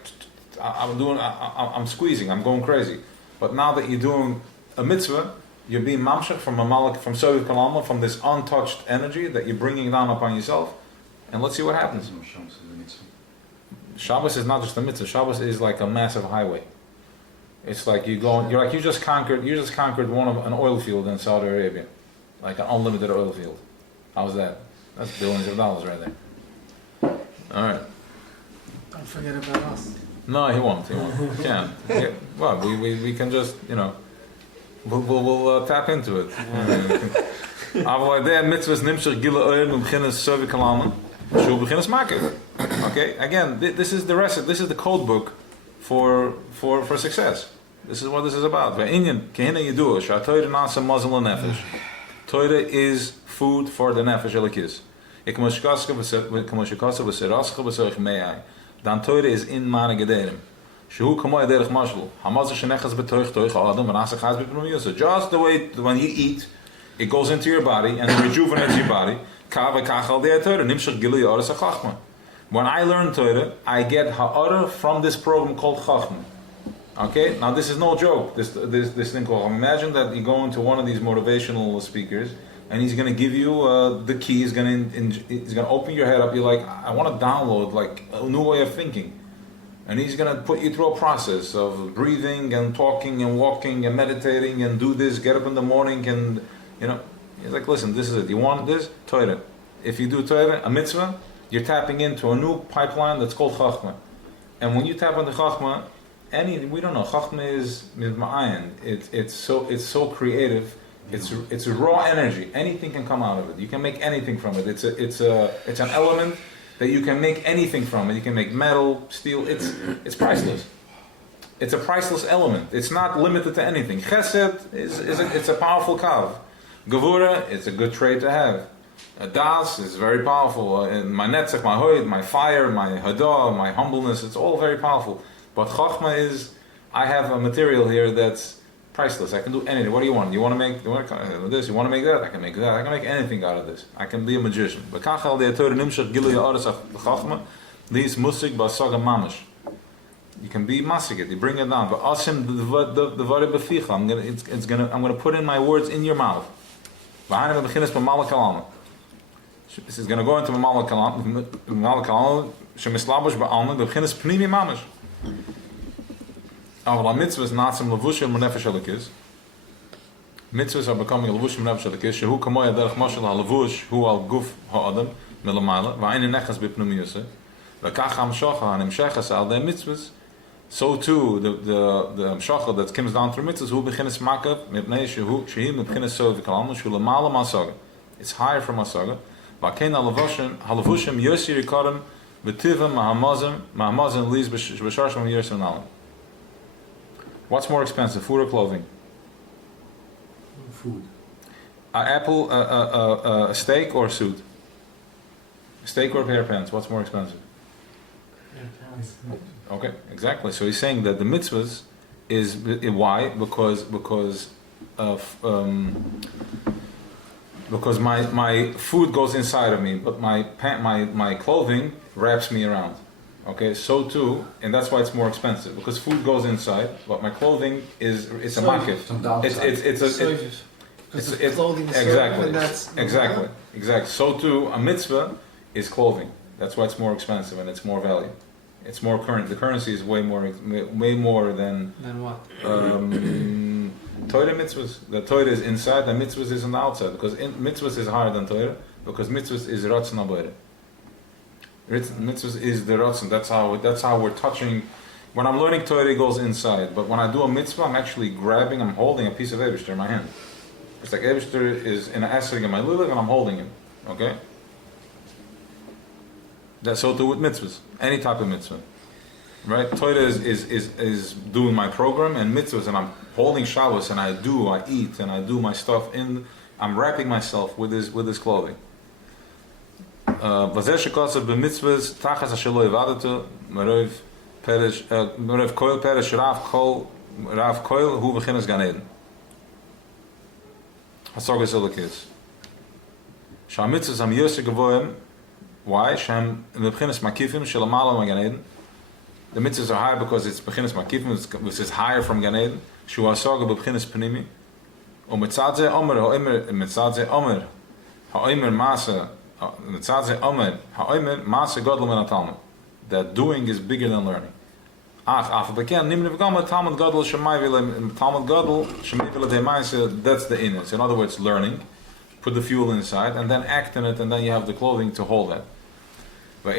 I'm squeezing, I'm going crazy. But now that you're doing a mitzvah, you're being mamshach from Soviv Kalama, from this untouched energy that you're bringing down upon yourself, and let's see what happens. Shabbos is not just a mitzvah. Shabbos is like a massive highway. It's like you just conquered an oil field in Saudi Arabia, like an unlimited oil field. How's that? That's billions of dollars right there. All right. Don't forget about us. No, he won't. We can. Well, we can just we'll tap into it. Okay, again, this is the recipe. This is the code book for success. This is what this is about. Torah is food for the nefesh elikis. Dan Torah is in mana gederim. Shehu kamoy derech mashlu. Hamaz shenechas betoich toich adam v'nasach chaz b'pnumiyus. Just the way when you eat, it goes into your body and rejuvenates your body. Kava kachal de Torah nimshach gilui oras hachachma. When I learn Torah, I get ha'ara from this program called Chachma. Okay, now this is no joke. This thing called. Imagine that you go into one of these motivational speakers, and he's going to give you the key. He's going to open your head up. You're like, I want to download like a new way of thinking, and he's going to put you through a process of breathing and talking and walking and meditating and do this. Get up in the morning and he's like, listen, this is it. You want this Torah? If you do Torah, a mitzvah, you're tapping into a new pipeline that's called Chachma, and when you tap into Chachma. We don't know. Chachma is ma'ayin. It's so creative. It's raw energy. Anything can come out of it. You can make anything from it. It's an element that you can make anything from it. You can make metal, steel. It's priceless. It's a priceless element. It's not limited to anything. Chesed it's a powerful kav. Gevura, it's a good trait to have. Das is very powerful. And my netzach, my hoid, my fire, my hadah, my humbleness. It's all very powerful. But Chachma is, I have a material here that's priceless. I can do anything. What do you want? You want to make this? You want to make that? I can make that. I can make anything out of this. I can be a magician. But Kachal de Torah nimshach gilui ha'aras Chachma lis musik ba'saga mamash. You can be masigit. You bring it down. But asim the vare beficha. I'm gonna put in my words in your mouth. V'hanim bechinas b'malak kalama. This is gonna go into b'malak kalama. Shemislabosh ba'alma bechinas pnimi mamash. Aval mitzvahs natzim levushim nefesh elikis. Mitzvahs are becoming levushim nefesh elikis. Shehu kamoy derech mashal halevush hu al guf ha'adam milamala va'ayne nechas b'pnumiyusah v'kach hamshacha hanimshechas al de mitzvahs. So too the hamshacha that comes down through mitzvahs hu bechinas makav mipnei shehi mipchinas sov v'kalam shu lamala masaga. It's higher from masaga. V'kein halevushim yosir yikarim v'tivim mahamazim liz b'sharshim yosir nalam. What's more expensive, food or clothing? Food. A steak or a suit? A steak or a pair of pants? What's more expensive? Okay, exactly. So he's saying that the mitzvahs is why? Because my food goes inside of me, but my clothing wraps me around. Okay, so too, and that's why it's more expensive, because food goes inside, but my clothing it's a makif. It's clothing. Exactly. So too, a mitzvah is clothing. That's why it's more expensive and it's more value. It's more current. The currency is way more than what? Torah mitzvahs. The Torah is inside, the mitzvahs is on the outside, because mitzvahs is higher than Torah, because mitzvahs is ratzon abayre. Mitzvahs is the ratzon. That's how we're touching. When I'm learning Torah, it goes inside. But when I do a mitzvah, I'm actually I'm holding a piece of Eibishter in my hand. It's like Eibishter is in an esrog in my lulav, and I'm holding him. Okay. That's so too with mitzvahs. Any type of mitzvah, right? Torah is doing my program, and mitzvahs, and I'm holding Shabbos, and I eat, and I do my stuff. I'm wrapping myself with his clothing. Vazer shekotzav b'mitzvahs tachas asher lo yevadatu merav koil perish rav koil hu v'chinas Gan Eden. Hasogas elokis. Sham mitzvahs am yoseh gavoim. Why? Shem b'chinas makifim shelamala Gan Eden. The mitzvahs are higher because it's b'chinas makifim, which is higher from Gan Eden. Shu hasoga b'chinas panimi. U'mitzad ze omer ha'omer masa. That doing is bigger than learning. That's the inner. In other words, learning, put the fuel inside, and then act in it, and then you have the clothing to hold that. Why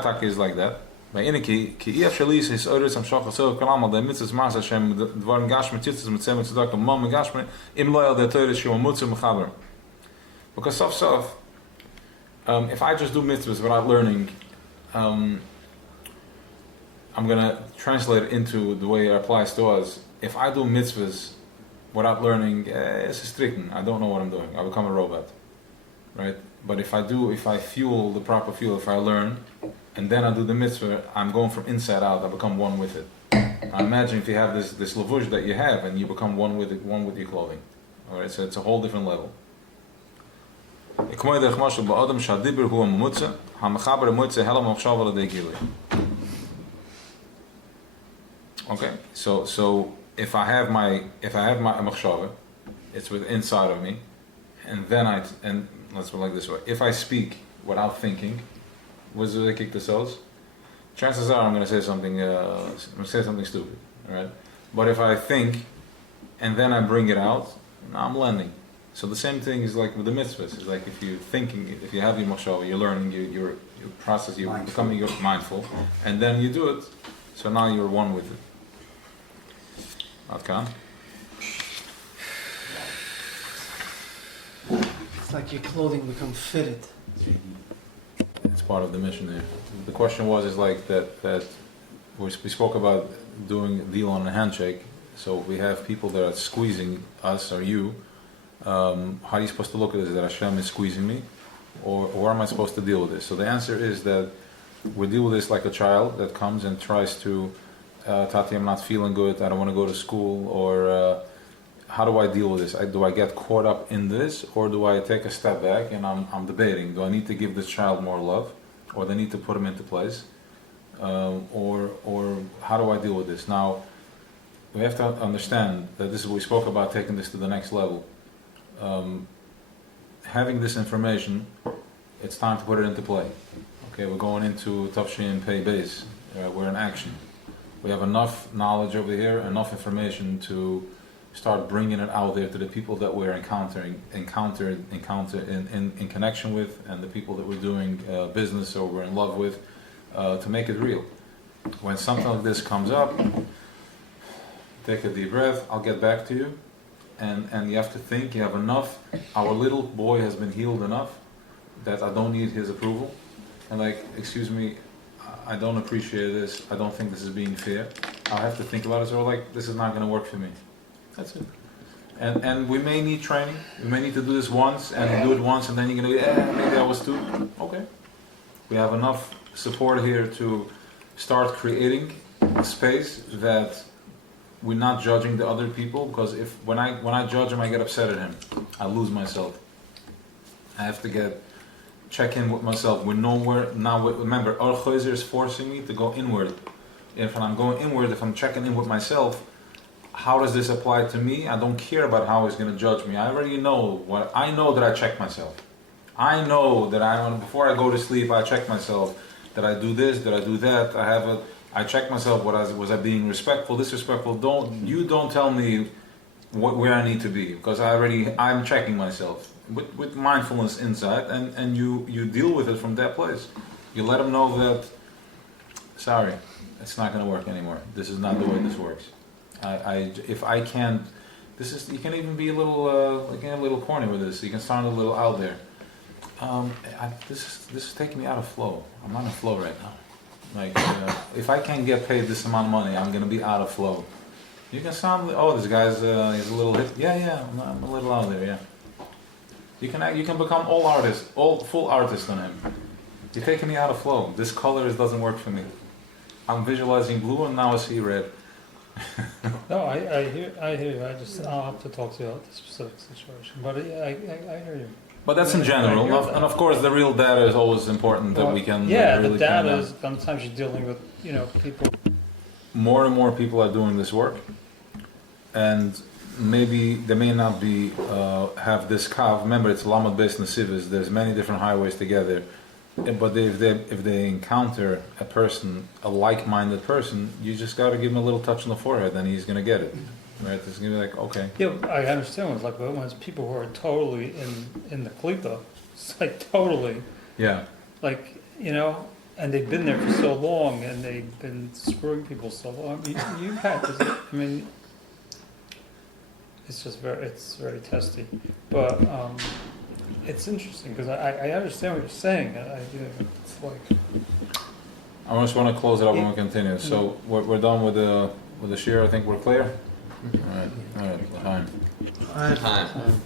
taka is like that? Because if I just do mitzvahs without learning, I'm going to translate it into the way it applies to us. If I do mitzvahs without learning, it's a stricken. I don't know what I'm doing. I become a robot, right? But if I fuel the proper fuel, if I learn, and then I do the mitzvah, I'm going from inside out. I become one with it. I imagine if you have this lavush that you have, and you become one with it, one with your clothing. All right, so it's a whole different level. Okay, so if I have my machshava, it's with inside of me, and then let's put it like this way: if I speak without thinking, was it kick the cells? Chances are I'm going to say something stupid, all right? But if I think and then I bring it out, now I'm learning. So the same thing is like with the mitzvahs. It's like if you're thinking, if you have your machshava, you're learning, you're process, you're becoming mindful, and then you do it. So now you're one with it. Atkan. It's like your clothing becomes fitted. It's part of the mission there. The question was like that we spoke about doing deal on a handshake. So we have people that are squeezing us or you. How are you supposed to look at this? That Hashem is squeezing me, or am I supposed to deal with this? So the answer is that we deal with this like a child that comes and tries to, Tati, I'm not feeling good. I don't want to go to school. Or how do I deal with this? Do I get caught up in this, or do I take a step back and I'm debating? Do I need to give this child more love, or do I need to put him into place, or how do I deal with this? Now, we have to understand that this is what we spoke about, taking this to the next level. Having this information, it's time to put it into play. Okay, we're going into Tafshin Pei Beis. We're in action. We have enough knowledge over here, enough information to start bringing it out there to the people that we're encounter in connection with, and the people that we're doing business or we're in love with, to make it real. When something like this comes up, take a deep breath. I'll get back to you. And you have to think, you have enough. Our little boy has been healed enough that I don't need his approval. And like, excuse me, I don't appreciate this. I don't think this is being fair. I have to think about it. So like, this is not going to work for me. That's it. And we may need training. We may need to do this once and do it once, and then you're going to go, maybe I was too. Okay. We have enough support here to start creating a space that we're not judging the other people, because when I judge him, I get upset at him. I lose myself. I have to check in with myself. We're nowhere now. Remember, our chayzer is forcing me to go inward. If I'm going inward, if I'm checking in with myself, how does this apply to me? I don't care about how he's going to judge me. I already know what I know, that I check myself. I know that before I go to sleep, I check myself. That I do this, that I do that. I check myself. Was I being respectful, disrespectful? Don't tell me where I need to be, because I'm checking myself with mindfulness inside, and you deal with it from that place. You let them know that, sorry, it's not going to work anymore. This is not the way this works. If I can't, you can even be a little corny with this. You can sound a little out there. This is taking me out of flow. I'm not in flow right now. Like, if I can't get paid this amount of money, I'm going to be out of flow. You can sound, this guy's he's a little hit. Yeah, I'm a little out there, yeah. You can become full artist on him. You're taking me out of flow. This color doesn't work for me. I'm visualizing blue and now I see red. No, I hear you. I'll have to talk to you about the specific situation. But I hear you. But that's in general, and of course the real data is always important that we can. Yeah, really the data is sometimes you're dealing with people. More and more people are doing this work, and maybe they may not be have this kav. Remember, it's Lamed based Nesivas. There's many different highways together, but if they encounter a like-minded person, you just got to give him a little touch on the forehead, and he's gonna get it. Right, it's gonna be like, okay. Yeah, I understand. It's like when it's people who are totally in the klipa, it's like totally. Yeah. Like and they've been there for so long, and they've been screwing people so long. You've had this. I mean, it's very testy, but it's interesting because I understand what you're saying. It's like. I just want to close it up and we'll continue. So we're done with the share. I think we're clear. All right, L'chaim. Alright. Time.